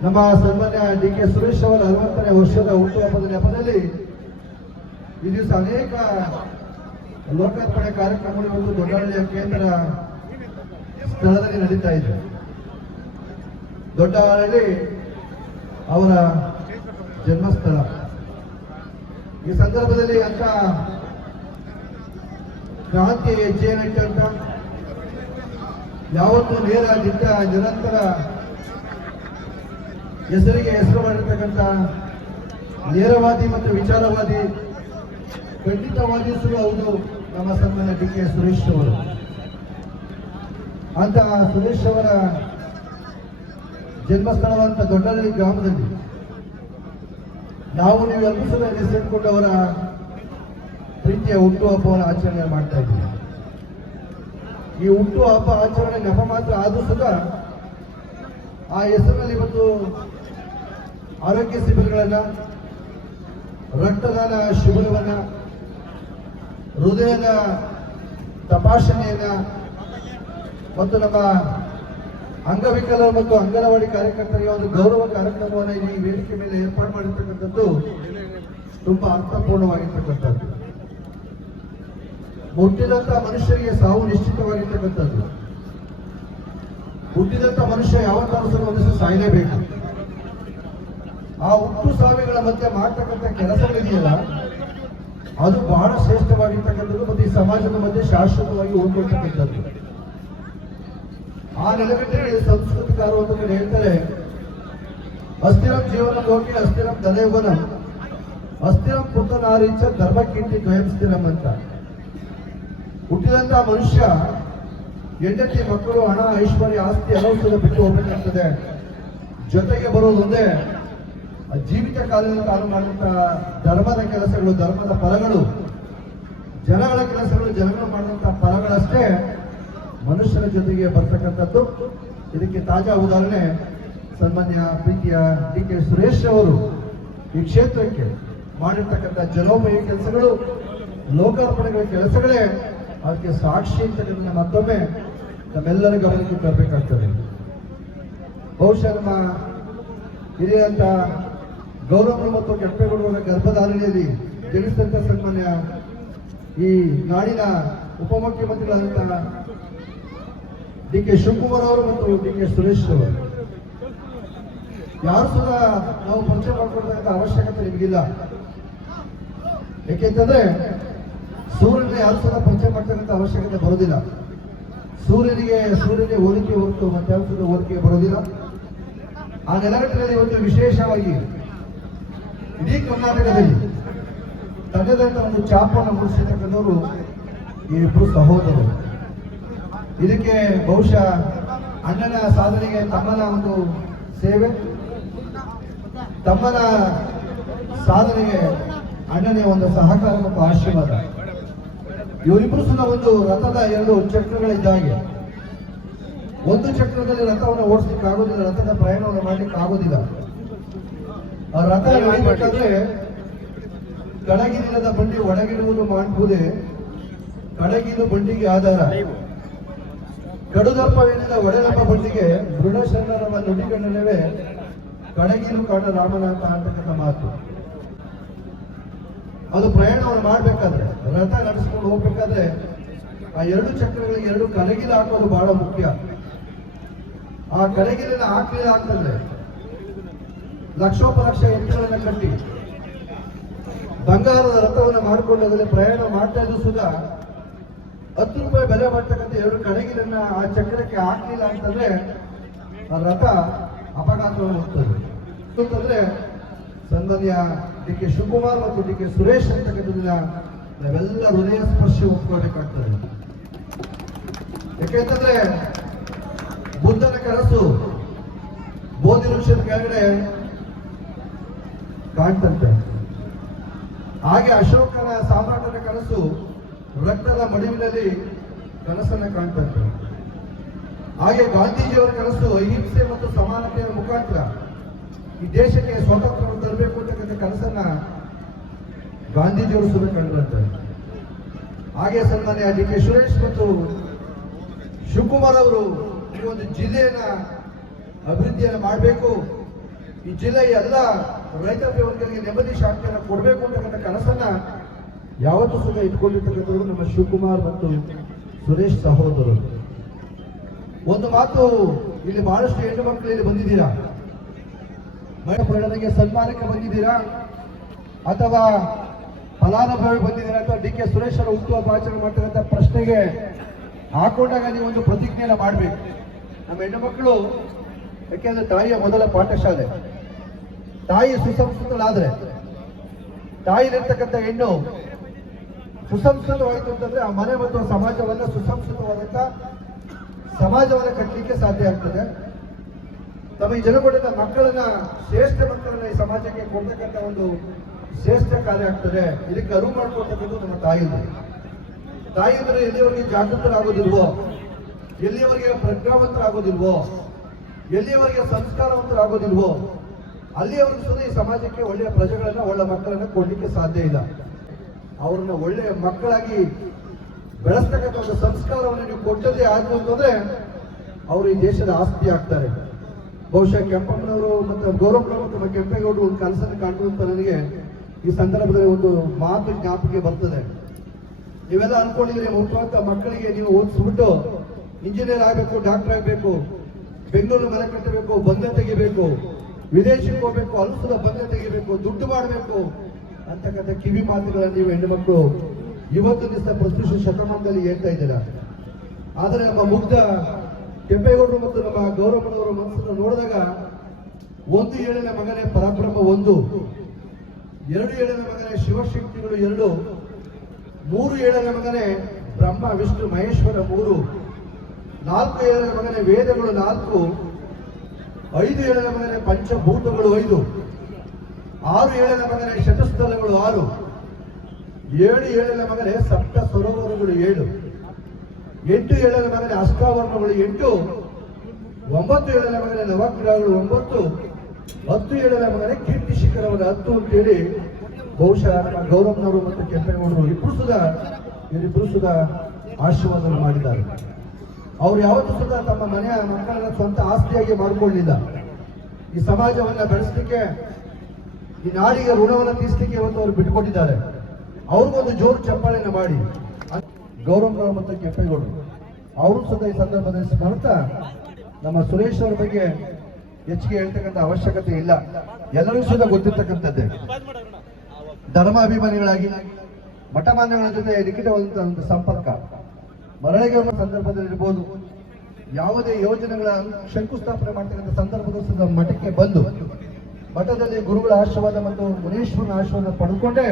ನಮ್ಮ ಸನ್ಮಾನ್ಯ ಡಿ.ಕೆ. ಸುರೇಶ್ ಅವರ 60ನೇ ವರ್ಷದ ಹುಟ್ಟುಹಬ್ಬದ ನೆಪದಲ್ಲಿ ಈ ದಿವಸ ಅನೇಕ ಲೋಕಾರ್ಪಣೆ ಕಾರ್ಯಕ್ರಮಗಳು ಇವತ್ತು ದೊಡ್ಡಹಳ್ಳಿಯ ಕೇಂದ್ರ ಸ್ಥಳದಲ್ಲಿ ನಡೀತಾ ಇದೆ. ದೊಡ್ಡಹಳ್ಳಿ ಅವರ ಜನ್ಮಸ್ಥಳ. ಈ ಸಂದರ್ಭದಲ್ಲಿ ಅಂತ ಕ್ರಾಂತಿ ಹೆಜ್ಜೆಯನ್ನಿಟ್ಟಂತ, ಯಾವತ್ತೂ ನೇರ ದಿಟ್ಟ ನಿರಂತರ ಹೆಸರಿಗೆ ಹೆಸರು ಮಾಡಿರ್ತಕ್ಕಂಥ ನೇರವಾದಿ ಮತ್ತು ವಿಚಾರವಾದಿ, ಖಂಡಿತವಾದಿ ಹೌದು ನಮ್ಮ ಸನ್ಮಾನ್ಯ ಡಿ.ಕೆ. ಸುರೇಶ್ ಅವರು. ಅಂತಹ ಸುರೇಶ್ ಅವರ ಜನ್ಮಸ್ಥಳವಂತ ದೊಡ್ಡಹಳ್ಳಿ ಗ್ರಾಮದಲ್ಲಿ ನೀವು ಎಲ್ಲರೂ ಸಹ ನೆನೆಸಿಕೊಂಡು ಅವರ ಪ್ರೀತಿಯ ಹುಟ್ಟುಹಬ್ಬವನ್ನು ಆಚರಣೆ ಮಾಡ್ತಾ ಇದ್ದೀವಿ. ಈ ಹುಟ್ಟುಹಬ್ಬ ಆಚರಣೆ ನೆಪ ಮಾತ್ರ ಆದರೂ ಸಹ ಆ ಹೆಸರಿನಲ್ಲಿ ಇವತ್ತು ಆರೋಗ್ಯ ಶಿಬಿರಗಳನ್ನ, ರಕ್ತದಾನ ಶಿಬಿರವನ್ನ, ಹೃದಯದ ತಪಾಸಣೆಯನ್ನ ಮತ್ತು ನಮ್ಮ ಅಂಗವಿಕಲರು ಮತ್ತು ಅಂಗನವಾಡಿ ಕಾರ್ಯಕರ್ತರಿಗೆ ಒಂದು ಗೌರವ ಕಾರ್ಯಕ್ರಮವನ್ನು ಈ ವೇದಿಕೆ ಮೇಲೆ ಏರ್ಪಾಡು ಮಾಡಿರ್ತಕ್ಕಂಥದ್ದು ತುಂಬಾ ಅರ್ಥಪೂರ್ಣವಾಗಿರ್ತಕ್ಕಂಥದ್ದು. ಹುಟ್ಟಿದಂತ ಮನುಷ್ಯರಿಗೆ ಸಾವು ನಿಶ್ಚಿತವಾಗಿರ್ತಕ್ಕಂಥದ್ದು. ಹುಟ್ಟಿದಂತ ಮನುಷ್ಯ ಯಾವತ್ತಾದ್ರೂ ಒಂದಿವಸ ಸಾಯಲೇಬೇಕು. ಆ ಹುಟ್ಟು ಸಾವಿಗಳ ಮಧ್ಯೆ ಮಾಡ್ತಕ್ಕಂಥ ಕೆಲಸಗಳಿದೆಯಲ್ಲ, ಅದು ಬಹಳ ಶ್ರೇಷ್ಠವಾಗಿರ್ತಕ್ಕಂಥದ್ದು ಮತ್ತು ಈ ಸಮಾಜದ ಮಧ್ಯೆ ಶಾಶ್ವತವಾಗಿ ಉಳ್ಕೊಳ್ತಕ್ಕಂಥದ್ದು. ಆ ನೆಲೆಗಟ್ಟಿನಲ್ಲಿ ಸಂಸ್ಕೃತಿಕಾರರು ಒಂದು ಕಡೆ ಹೇಳ್ತಾರೆ, ಅಸ್ಥಿರಂ ಜೀವನ ಲೋಕೆ ಅಸ್ಥಿರಂ ಧನಯುಗನಂ ಅಸ್ಥಿರಂ ಪುತ್ರನಾರೀಚ ಧರ್ಮಕೀರ್ತಿ ದ್ವಯಂ ಸ್ಥಿರಂ ಅಂತ. ಹುಟ್ಟಿದಂತಹ ಮನುಷ್ಯ ಹೆಂಡತಿ, ಮಕ್ಕಳು, ಹಣ, ಐಶ್ವರ್ಯ, ಆಸ್ತಿ ಎಲ್ಲವೂ ಬಿಟ್ಟು ಹೋಗ್ಬೇಕಾಗ್ತದೆ. ಜೊತೆಗೆ ಬರುವುದೊಂದೇ ಜೀವಿತ ಕಾಲದಲ್ಲಿ ತಾನು ಮಾಡಿದಂಥ ಧರ್ಮದ ಕೆಲಸಗಳು, ಧರ್ಮದ ಫಲಗಳು, ಜನಗಳ ಕೆಲಸಗಳು, ಜನಗಳು ಮಾಡಿದಂಥ ಫಲಗಳಷ್ಟೇ ಮನುಷ್ಯರ ಜೊತೆಗೆ ಬರ್ತಕ್ಕಂಥದ್ದು. ಇದಕ್ಕೆ ತಾಜಾ ಉದಾಹರಣೆ ಸನ್ಮಾನ್ಯ ಪ್ರೀತಿಯ ಡಿ.ಕೆ. ಸುರೇಶ್ ಅವರು ಈ ಕ್ಷೇತ್ರಕ್ಕೆ ಮಾಡಿರ್ತಕ್ಕಂಥ ಜನೋಪಯೋಗಿ ಕೆಲಸಗಳು, ಲೋಕಾರ್ಪಣೆಗಳ ಕೆಲಸಗಳೇ ಅದಕ್ಕೆ ಸಾಕ್ಷಿ ಅಂತ ಮತ್ತೊಮ್ಮೆ ನಮ್ಮೆಲ್ಲರ ಗಮನಕ್ಕೆ ತರಬೇಕಾಗ್ತದೆ. ಬಹುಶಃ ನಮ್ಮ ಹಿರಿಯಂತ ಗೌರವ ಮತ್ತು ಕೆಂಪೇಗೌಡರ ಗರ್ಭಧಾರಣೆಯಲ್ಲಿ ಜನಿಸಿದಂಥ ಸನ್ಮಾನ್ಯ ಈ ನಾಡಿನ ಉಪಮುಖ್ಯಮಂತ್ರಿಗಳಾದಂತಹ ಡಿ.ಕೆ. ಶಿವಕುಮಾರ್ ಅವರು ಮತ್ತು ಡಿ.ಕೆ. ಸುರೇಶ್ ಅವರು ಯಾರು ಸಹ ನಾವು ಪರಿಚಯ ಮಾಡಿಕೊಡ್ತಕ್ಕಂಥ ಅವಶ್ಯಕತೆ ನಿಮಗಿಲ್ಲ. ಯಾಕೆಂತಂದ್ರೆ ಸೂರ್ಯನ ಯಾರು ಸಹ ಪರಿಚಯ ಮಾಡ್ತಕ್ಕಂಥ ಅವಶ್ಯಕತೆ ಬರೋದಿಲ್ಲ. ಸೂರ್ಯನಿಗೆ ಹೋಲಿಕೆ ಹೊರತು ಮತ್ತೆ ಯಾರು ಸಹ ಹೋಲಿಕೆ ಬರೋದಿಲ್ಲ. ಆ ನೆಲಗಟ್ಟಿನಲ್ಲಿ ಒಂದು ವಿಶೇಷವಾಗಿ ಇಡೀ ಕರ್ನಾಟಕದಲ್ಲಿ ತನ್ನದಂತ ಒಂದು ಛಾಪನ್ನು ಮೂಡಿಸಿರ್ತಕ್ಕಂಥವರು ಈ ಇಬ್ಬರು ಸಹೋದರರು. ಇದಕ್ಕೆ ಬಹುಶಃ ಅಣ್ಣನ ಸಾಧನೆಗೆ ತಮ್ಮನ ಒಂದು ಸೇವೆ, ತಮ್ಮನ ಸಾಧನೆಗೆ ಅಣ್ಣನೇ ಒಂದು ಸಹಕಾರ ಮತ್ತು ಆಶೀರ್ವಾದ. ಇವರಿಬ್ಬರು ಸಹ ಒಂದು ರಥದ ಎರಡು ಚಕ್ರಗಳಿದ್ದಾಗೆ. ಒಂದು ಚಕ್ರದಲ್ಲಿ ರಥವನ್ನು ಓಡಿಸ್ಲಿಕ್ಕೆ ಆಗೋದಿಲ್ಲ, ರಥದ ಪ್ರಯಾಣವನ್ನು ಮಾಡ್ಲಿಕ್ಕೆ ಆಗೋದಿಲ್ಲ. ಆ ರಥ ನಡಿಬೇಕಾದ್ರೆ ಕಡಗಿಲ್ಲದ ಬಂಡಿ ಒಳಗಿರುವುದು ಮಾಡಬಹುದೇ, ಕಡಗಿಲು ಬಂಡಿಗೆ ಆಧಾರ. ಕಡುದಪ್ಪವೇನಿದ ಒಡೆದಪ್ಪ ಬಂಡಿಗೆ ದೃಢಶರಣರವ ನುಡಿಗಣ್ಣನವೇ ಕಡಗಿಲು ಕಾಣ ರಾಮನಾಥ ಅಂತಕ್ಕಂಥ ಮಾತು. ಅದು ಪ್ರಯಾಣವನ್ನು ಮಾಡ್ಬೇಕಾದ್ರೆ, ರಥ ನಡೆಸ್ಕೊಂಡು ಹೋಗ್ಬೇಕಾದ್ರೆ ಆ ಎರಡು ಚಕ್ರಗಳಿಗೆ ಎರಡು ಕಲಗಿಲು ಹಾಕೋದು ಬಹಳ ಮುಖ್ಯ. ಆ ಕಲಗಿಲಿನ ಹಾಕ್ತಂದ್ರೆ ಲಕ್ಷೋಪಲಕ್ಷ ಎತ್ತುಗಳನ್ನ ಕಟ್ಟಿ ಬಂಗಾರದ ರಥವನ್ನು ಮಾಡಿಕೊಂಡು ಅದರಲ್ಲಿ ಪ್ರಯಾಣ ಮಾಡ್ತಾ ಇದ್ದು ಸುಧಾ 10 ರೂಪಾಯಿ ಬೆಲೆ ಮಾಡ್ತಕ್ಕಂಥ ಎರಡು ಕಡಗಿಲನ್ನ ಆ ಚಕ್ರಕ್ಕೆ ಹಾಕ್ಲಿಲ್ಲ ಅಂತಂದ್ರೆ ಆ ರಥ ಅಪಘಾತವನ್ನು ಹೋಗ್ತದೆ. ಅಂತಂದ್ರೆ ಸನ್ಮಾನ್ಯ ಡಿ.ಕೆ. ಶಿವಕುಮಾರ್ ಮತ್ತು ಡಿ.ಕೆ. ಸುರೇಶ್ ಅಂತಕ್ಕಂಥದ್ದನ್ನ ನಾವೆಲ್ಲ ಹೃದಯ ಸ್ಪರ್ಶಿ ಒಪ್ಕೊಳ್ಬೇಕಾಗ್ತದೆ. ಯಾಕೆಂತಂದ್ರೆ ಬುದ್ಧನ ಕನಸು ಬೋಧಿ ವೃಕ್ಷದ ಕೆಳಗಡೆ ಕಾಣ್ತಂತೆ. ಹಾಗೆ ಅಶೋಕನ ಸಾಮ್ರಾಟನ ಕನಸು ರಕ್ತದ ಮಡಿವಿನಲ್ಲಿ ಕನಸನ್ನ ಕಾಣ್ತಂತೆ. ಹಾಗೆ ಗಾಂಧೀಜಿಯವರ ಕನಸು ಅಹಿಂಸೆ ಮತ್ತು ಸಮಾನತೆಯ ಮುಖಾಂತರ ಈ ದೇಶಕ್ಕೆ ಸ್ವಾತಂತ್ರ್ಯವನ್ನು ತರಬೇಕು ಅಂತಕ್ಕಂಥ ಕನಸನ್ನ ಗಾಂಧೀಜಿಯವರು ಸುದ ಕಂಡ್ರಂತೆ. ಹಾಗೆ ಸನ್ಮಾನ್ಯ ಡಿ.ಕೆ. ಸುರೇಶ್ ಮತ್ತು ಶಿವಕುಮಾರ್ ಅವರು ಈ ಒಂದು ಜಿಲ್ಲೆಯನ್ನ ಅಭಿವೃದ್ಧಿಯನ್ನು ಮಾಡಬೇಕು, ಈ ಜಿಲ್ಲೆಯ ಎಲ್ಲ ರೈತಾಪಿ ವರ್ಗಗಳಿಗೆ ನೆಮ್ಮದಿ ಶಾಂತಿಯನ್ನು ಕೊಡಬೇಕು ಅಂತಕ್ಕಂಥ ಕನಸನ್ನ ಯಾವತ್ತೂ ಸಹ ಇಟ್ಕೊಂಡಿರ್ತಕ್ಕಂಥವ್ರು ನಮ್ಮ ಶಿವಕುಮಾರ್ ಮತ್ತು ಸುರೇಶ್ ಸಹೋದರರು. ಒಂದು ಮಾತು, ಇಲ್ಲಿ ಬಹಳಷ್ಟು ಹೆಣ್ಣು ಮಕ್ಕಳು ಇಲ್ಲಿ ಬಂದಿದ್ದೀರಾ, ಮಹಿಳಾ ಸನ್ಮಾನಕ್ಕೆ ಬಂದಿದ್ದೀರಾ ಅಥವಾ ಫಲಾನುಭವಿ ಬಂದಿದ್ದೀರಾ ಅಥವಾ ಡಿ.ಕೆ. ಸುರೇಶ್ ಅವರ ಹುಟ್ಟುಹಬ್ಬ ಆಚರಣೆ ಮಾಡ್ತಕ್ಕಂಥ ಪ್ರಶ್ನೆಗೆ ಹಾಕೊಂಡಾಗ ನೀವು ಒಂದು ಪ್ರತಿಜ್ಞೆಯನ್ನು ಮಾಡಬೇಕು. ನಮ್ಮ ಹೆಣ್ಣು ಮಕ್ಕಳು, ಯಾಕೆಂದ್ರೆ ತಾಯಿಯ ಮೊದಲ ಪಾಠಶಾಲೆ. ತಾಯಿ ಸುಸಂಸ್ಕೃತಳಾದ್ರೆ, ತಾಯಿಲಿರ್ತಕ್ಕಂಥ ಹೆಣ್ಣು ಸುಸಂಸ್ಕೃತವಾಯಿತು ಅಂತಂದ್ರೆ ಆ ಮನೆ ಮತ್ತು ಸಮಾಜವನ್ನ ಸುಸಂಸ್ಕೃತವಾದಂತ ಸಮಾಜವನ್ನ ಕಟ್ಟಲಿಕ್ಕೆ ಸಾಧ್ಯ ಆಗ್ತದೆ. ತಮಗೆ ಜನಗೊಂಡ ಮಕ್ಕಳನ್ನ, ಶ್ರೇಷ್ಠ ಮಕ್ಕಳನ್ನ ಈ ಸಮಾಜಕ್ಕೆ ಕೊಡ್ತಕ್ಕಂಥ ಒಂದು ಶ್ರೇಷ್ಠ ಕಾರ್ಯ ಆಗ್ತದೆ. ಇದಕ್ಕೆ ಅರಿವು ಮಾಡ್ಕೊಳ್ತಕ್ಕಂಥದ್ದು ನಮ್ಮ ತಾಯಿಯಂದ್ರೆ ಎಲ್ಲಿಯವರೆಗೆ ಜಾಗೃತರಾಗೋದಿಲ್ವೋ, ಎಲ್ಲಿಯವರೆಗೆ ಪ್ರಜ್ಞಾವಂತರಾಗೋದಿಲ್ವೋ, ಎಲ್ಲಿಯವರೆಗೆ ಸಂಸ್ಕಾರವಂತರಾಗೋದಿಲ್ವೋ, ಅಲ್ಲಿಯವರೆಗೂ ಸಹ ಈ ಸಮಾಜಕ್ಕೆ ಒಳ್ಳೆಯ ಪ್ರಜೆಗಳನ್ನ, ಒಳ್ಳೆ ಮಕ್ಕಳನ್ನ ಕೊಡ್ಲಿಕ್ಕೆ ಸಾಧ್ಯ ಇಲ್ಲ. ಅವ್ರನ್ನ ಒಳ್ಳೆಯ ಮಕ್ಕಳಾಗಿ ಬೆಳೆಸ್ತಕ್ಕಂಥ ಒಂದು ಸಂಸ್ಕಾರವನ್ನು ನೀವು ಕೊಟ್ಟದ್ದೇ ಆದ್ರು ಅಂತಂದ್ರೆ ಅವರು ಈ ದೇಶದ ಆಸ್ತಿ ಆಗ್ತಾರೆ. ಬಹುಶಃ ಕೆಂಪಮ್ಮನವರು ಮತ್ತು ಗೌರವನವರು ಮತ್ತು ಕೆಂಪೇಗೌಡರು ಒಂದು ಕನಸನ್ನು ಕಾಣ್ತು ಅಂತ ನನಗೆ ಈ ಸಂದರ್ಭದಲ್ಲಿ ಒಂದು ಮಾತು ಜ್ಞಾಪಕ ಬರ್ತದೆ. ನೀವೆಲ್ಲ ಅನ್ಕೊಂಡಿದ್ರೆ ಹುಟ್ಟುವಂತ ಮಕ್ಕಳಿಗೆ ನೀವು ಓದಿಸ್ಬಿಟ್ಟು ಇಂಜಿನಿಯರ್ ಆಗಬೇಕು, ಡಾಕ್ಟರ್ ಆಗಬೇಕು, ಬೆಂಗಳೂರು ಮನೆ ಕಟ್ಟಬೇಕು, ಬಂದ ತೆಗಿಬೇಕು, ವಿದೇಶಕ್ಕೆ ಹೋಗ್ಬೇಕು, ಅಲ್ಸದ ಬಂದ ತೆಗಿಬೇಕು, ದುಡ್ಡು ಮಾಡಬೇಕು ಅಂತಕ್ಕಂಥ ಕಿವಿ ಮಾತುಗಳನ್ನು ನೀವು ಹೆಣ್ಣು ಮಕ್ಕಳು ಇವತ್ತು ದಿವಸ ಪ್ರಸ್ತುತ ಶತಮಾನದಲ್ಲಿ ಹೇಳ್ತಾ ಇದ್ದೀರಾ. ಆದರೆ ನಮ್ಮ ಮುಗ್ಧ ಕೆಂಪೇಗೌಡರು ಮತ್ತು ನಮ್ಮ ಗೌರವನವರ ಮನಸ್ಸನ್ನು ನೋಡಿದಾಗ 1 ಏಳನೇ ಮಗನೇ ಪರಬ್ರಹ್ಮ 1, 2 ಏಳನೇ ಮಗನೇ ಶಿವಶಕ್ತಿಗಳು 2, 3 ಏಳನೇ ಮಗನೇ ಬ್ರಹ್ಮ ವಿಷ್ಣು ಮಹೇಶ್ವರ 3, 4 ಏಳನೇ ಮಗನೇ ವೇದಗಳು 4, 5 ಏಳನ ಮಗನೇ ಪಂಚಭೂತಗಳು 5, 6 ಏಳನ ಮಗನೇ ಶತಸ್ಥಲಗಳು 6, 7 ಏಳನ ಮಗನೇ ಸಪ್ತ ಸರೋವರಗಳು 7, 8 ಏಳನ ಮಗನೇ ಅಷ್ಟಾವರಣಗಳು 8, 9 ಏಳನ ಮಗನೇ ನವಗ್ರಹಗಳು 9, 10 ಏಳನ ಮಗನೇ ಕೀರ್ತಿ ಶಿಖರವಾದ 10 ಅಂತೇಳಿ ಬಹುಶಃ ನಮ್ಮ ಗೌರವ್ನವರು ಮತ್ತು ಕೆಂಪೇಗೌಡರು ಇವರಿಬ್ಬರು ಸುಧಾ ಆಶೀರ್ವಾದ ಮಾಡಿದ್ದಾರೆ. ಅವ್ರು ಯಾವತ್ತೂ ಸುಧಾ ತಮ್ಮ ಮನೆಯ ಮಕ್ಕಳನ್ನ ಸ್ವಂತ ಆಸ್ತಿಯಾಗಿ ಮಾಡಿಕೊಳ್ಳಿಲ್ಲ. ಈ ಸಮಾಜವನ್ನ ಬೆಳೆಸಲಿಕ್ಕೆ, ಈ ನಾಡಿಗೆ ಋಣವನ್ನು ತೀರಿಸಲಿಕ್ಕೆ ಇವತ್ತು ಅವರು ಬಿಟ್ಟುಕೊಟ್ಟಿದ್ದಾರೆ. ಅವ್ರಿಗೊಂದು ಜೋರು ಚಪ್ಪಾಳೆಯನ್ನು ಮಾಡಿ ಗೌರವ್ನವರು ಮತ್ತು ಕೆಂಪೇಗೌಡರು ಅವರು ಸುಧಾ ಈ ಸಂದರ್ಭದಲ್ಲಿ ಸ್ಮರ್ತಾ ನಮ್ಮ ಸುರೇಶ್ ಅವರ ಬಗ್ಗೆ ಹೆಚ್ಚಿಗೆ ಹೇಳ್ತಕ್ಕಂಥ ಅವಶ್ಯಕತೆ ಇಲ್ಲ, ಎಲ್ಲರಿಗೂ ಸುಧಾ ಗೊತ್ತಿರ್ತಕ್ಕಂಥದ್ದೇ. ಧರ್ಮಾಭಿಮಾನಿಗಳಾಗಿ ಮಠಮಾನ್ಯಗಳ ಜೊತೆ ನಿಕಟವಾದಂತಹ ಒಂದು ಸಂಪರ್ಕ ಮರಳಿಗೆ ಸಂದರ್ಭದಲ್ಲಿ ಇರ್ಬೋದು, ಯಾವುದೇ ಯೋಜನೆಗಳ ಶಂಕುಸ್ಥಾಪನೆ ಮಾಡ್ತಕ್ಕಂಥ ಸಂದರ್ಭದ ಮಠಕ್ಕೆ ಬಂದು ಮಠದಲ್ಲಿ ಗುರುಗಳ ಆಶೀರ್ವಾದ ಮತ್ತು ಮುನೀಶ್ವರನ ಆಶೀರ್ವಾದ ಪಡೆದುಕೊಂಡೇ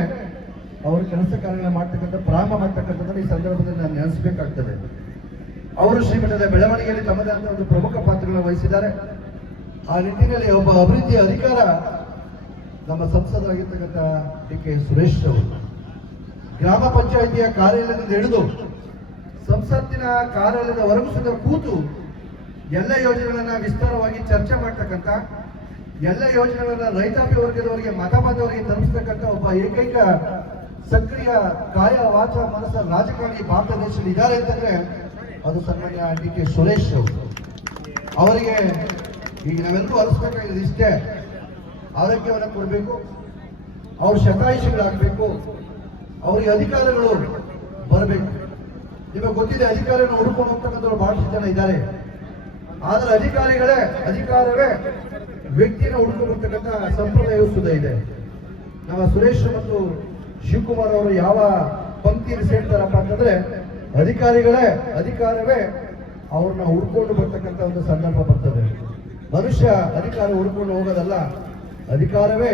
ಅವರು ಕೆಲಸ ಕಾರ್ಯಗಳನ್ನ ಮಾಡ್ತಕ್ಕಂಥ ಪ್ರಾರಂಭ ಮಾಡ್ತಕ್ಕಂಥದ್ದನ್ನು ಈ ಸಂದರ್ಭದಲ್ಲಿ ನಾನು ನೆನೆಸಬೇಕಾಗ್ತದೆ. ಅವರು ಶ್ರೀಮಠದ ಬೆಳವಣಿಗೆಯಲ್ಲಿ ತಮ್ಮದೇ ಆದ ಒಂದು ಪ್ರಮುಖ ಪಾತ್ರಗಳನ್ನು ವಹಿಸಿದ್ದಾರೆ. ಆ ನಿಟ್ಟಿನಲ್ಲಿ ಒಬ್ಬ ಅಭಿವೃದ್ಧಿಯ ಅಧಿಕಾರ ನಮ್ಮ ಸಂಸದರಾಗಿರ್ತಕ್ಕಂಥ ಡಿ ಕೆ ಸುರೇಶ್ ಅವರು ಗ್ರಾಮ ಪಂಚಾಯಿತಿಯ ಕಾರ್ಯಾಲಯದಿಂದ ಹಿಡಿದು ಸಂಸತ್ತಿನ ಕಾರ್ಯಾಲಯದವರೆಗೂ ಸುದ ಕೂತು ಎಲ್ಲ ಯೋಜನೆಗಳನ್ನ ವಿಸ್ತಾರವಾಗಿ ಚರ್ಚೆ ಮಾಡ್ತಕ್ಕಂಥ, ಎಲ್ಲ ಯೋಜನೆಗಳನ್ನ ರೈತಾಪಿ ವರ್ಗದವರಿಗೆ ಮತಬಾಂಧವರಿಗೆ ತಲುಪಿಸ್ತಕ್ಕಂಥ ಒಬ್ಬ ಏಕೈಕ ಸಕ್ರಿಯ ಕಾಯ ವಾಚ ಮನಸ್ಸ ರಾಜಕಾರಣಿ ಭಾರತ ದೇಶದಲ್ಲಿ ಇದ್ದಾರೆ ಅಂತಂದ್ರೆ ಅದು ಸನ್ಮಾನ್ಯ ಡಿ ಕೆ ಸುರೇಶ್ ಅವರು. ಅವರಿಗೆ ಈಗ ನಾವೆಲ್ಲರೂ ಅನಿಸ್ಬೇಕಾಗಿದೆ ಇಷ್ಟೇ, ಆರೋಗ್ಯವನ್ನು ಕೊಡಬೇಕು, ಅವ್ರ ಶತಾಯುಷಿಗಳಾಗಬೇಕು, ಅವರಿಗೆ ಅಧಿಕಾರಗಳು ಬರಬೇಕು. ನಿಮಗೆ ಗೊತ್ತಿದೆ, ಅಧಿಕಾರವನ್ನು ಹುಡುಕೊಂಡು ಹೋಗ್ತಕ್ಕಂಥವ್ರು ಬಹಳಷ್ಟು ಜನ ಇದ್ದಾರೆ. ಆದರೆ ಅಧಿಕಾರವೇ ವ್ಯಕ್ತಿಯನ್ನು ಹುಡುಕೊಂಡು ಬರ್ತಕ್ಕಂಥ ಸಂಪ್ರದಾಯವೂ ಸುಧಾ ಇದೆ. ನಮ್ಮ ಸುರೇಶ್ ಮತ್ತು ಶಿವಕುಮಾರ್ ಅವರು ಯಾವ ಪಂಕ್ತಿಯಲ್ಲಿ ಸೇರ್ತಾರಪ್ಪ ಅಂತಂದ್ರೆ ಅಧಿಕಾರವೇ ಅವ್ರನ್ನ ಹುಡ್ಕೊಂಡು ಬರ್ತಕ್ಕಂಥ ಒಂದು ಸಂದರ್ಭ ಬರ್ತದೆ. ಮನುಷ್ಯ ಅಧಿಕಾರ ಹುಡ್ಕೊಂಡು ಹೋಗೋದಲ್ಲ, ಅಧಿಕಾರವೇ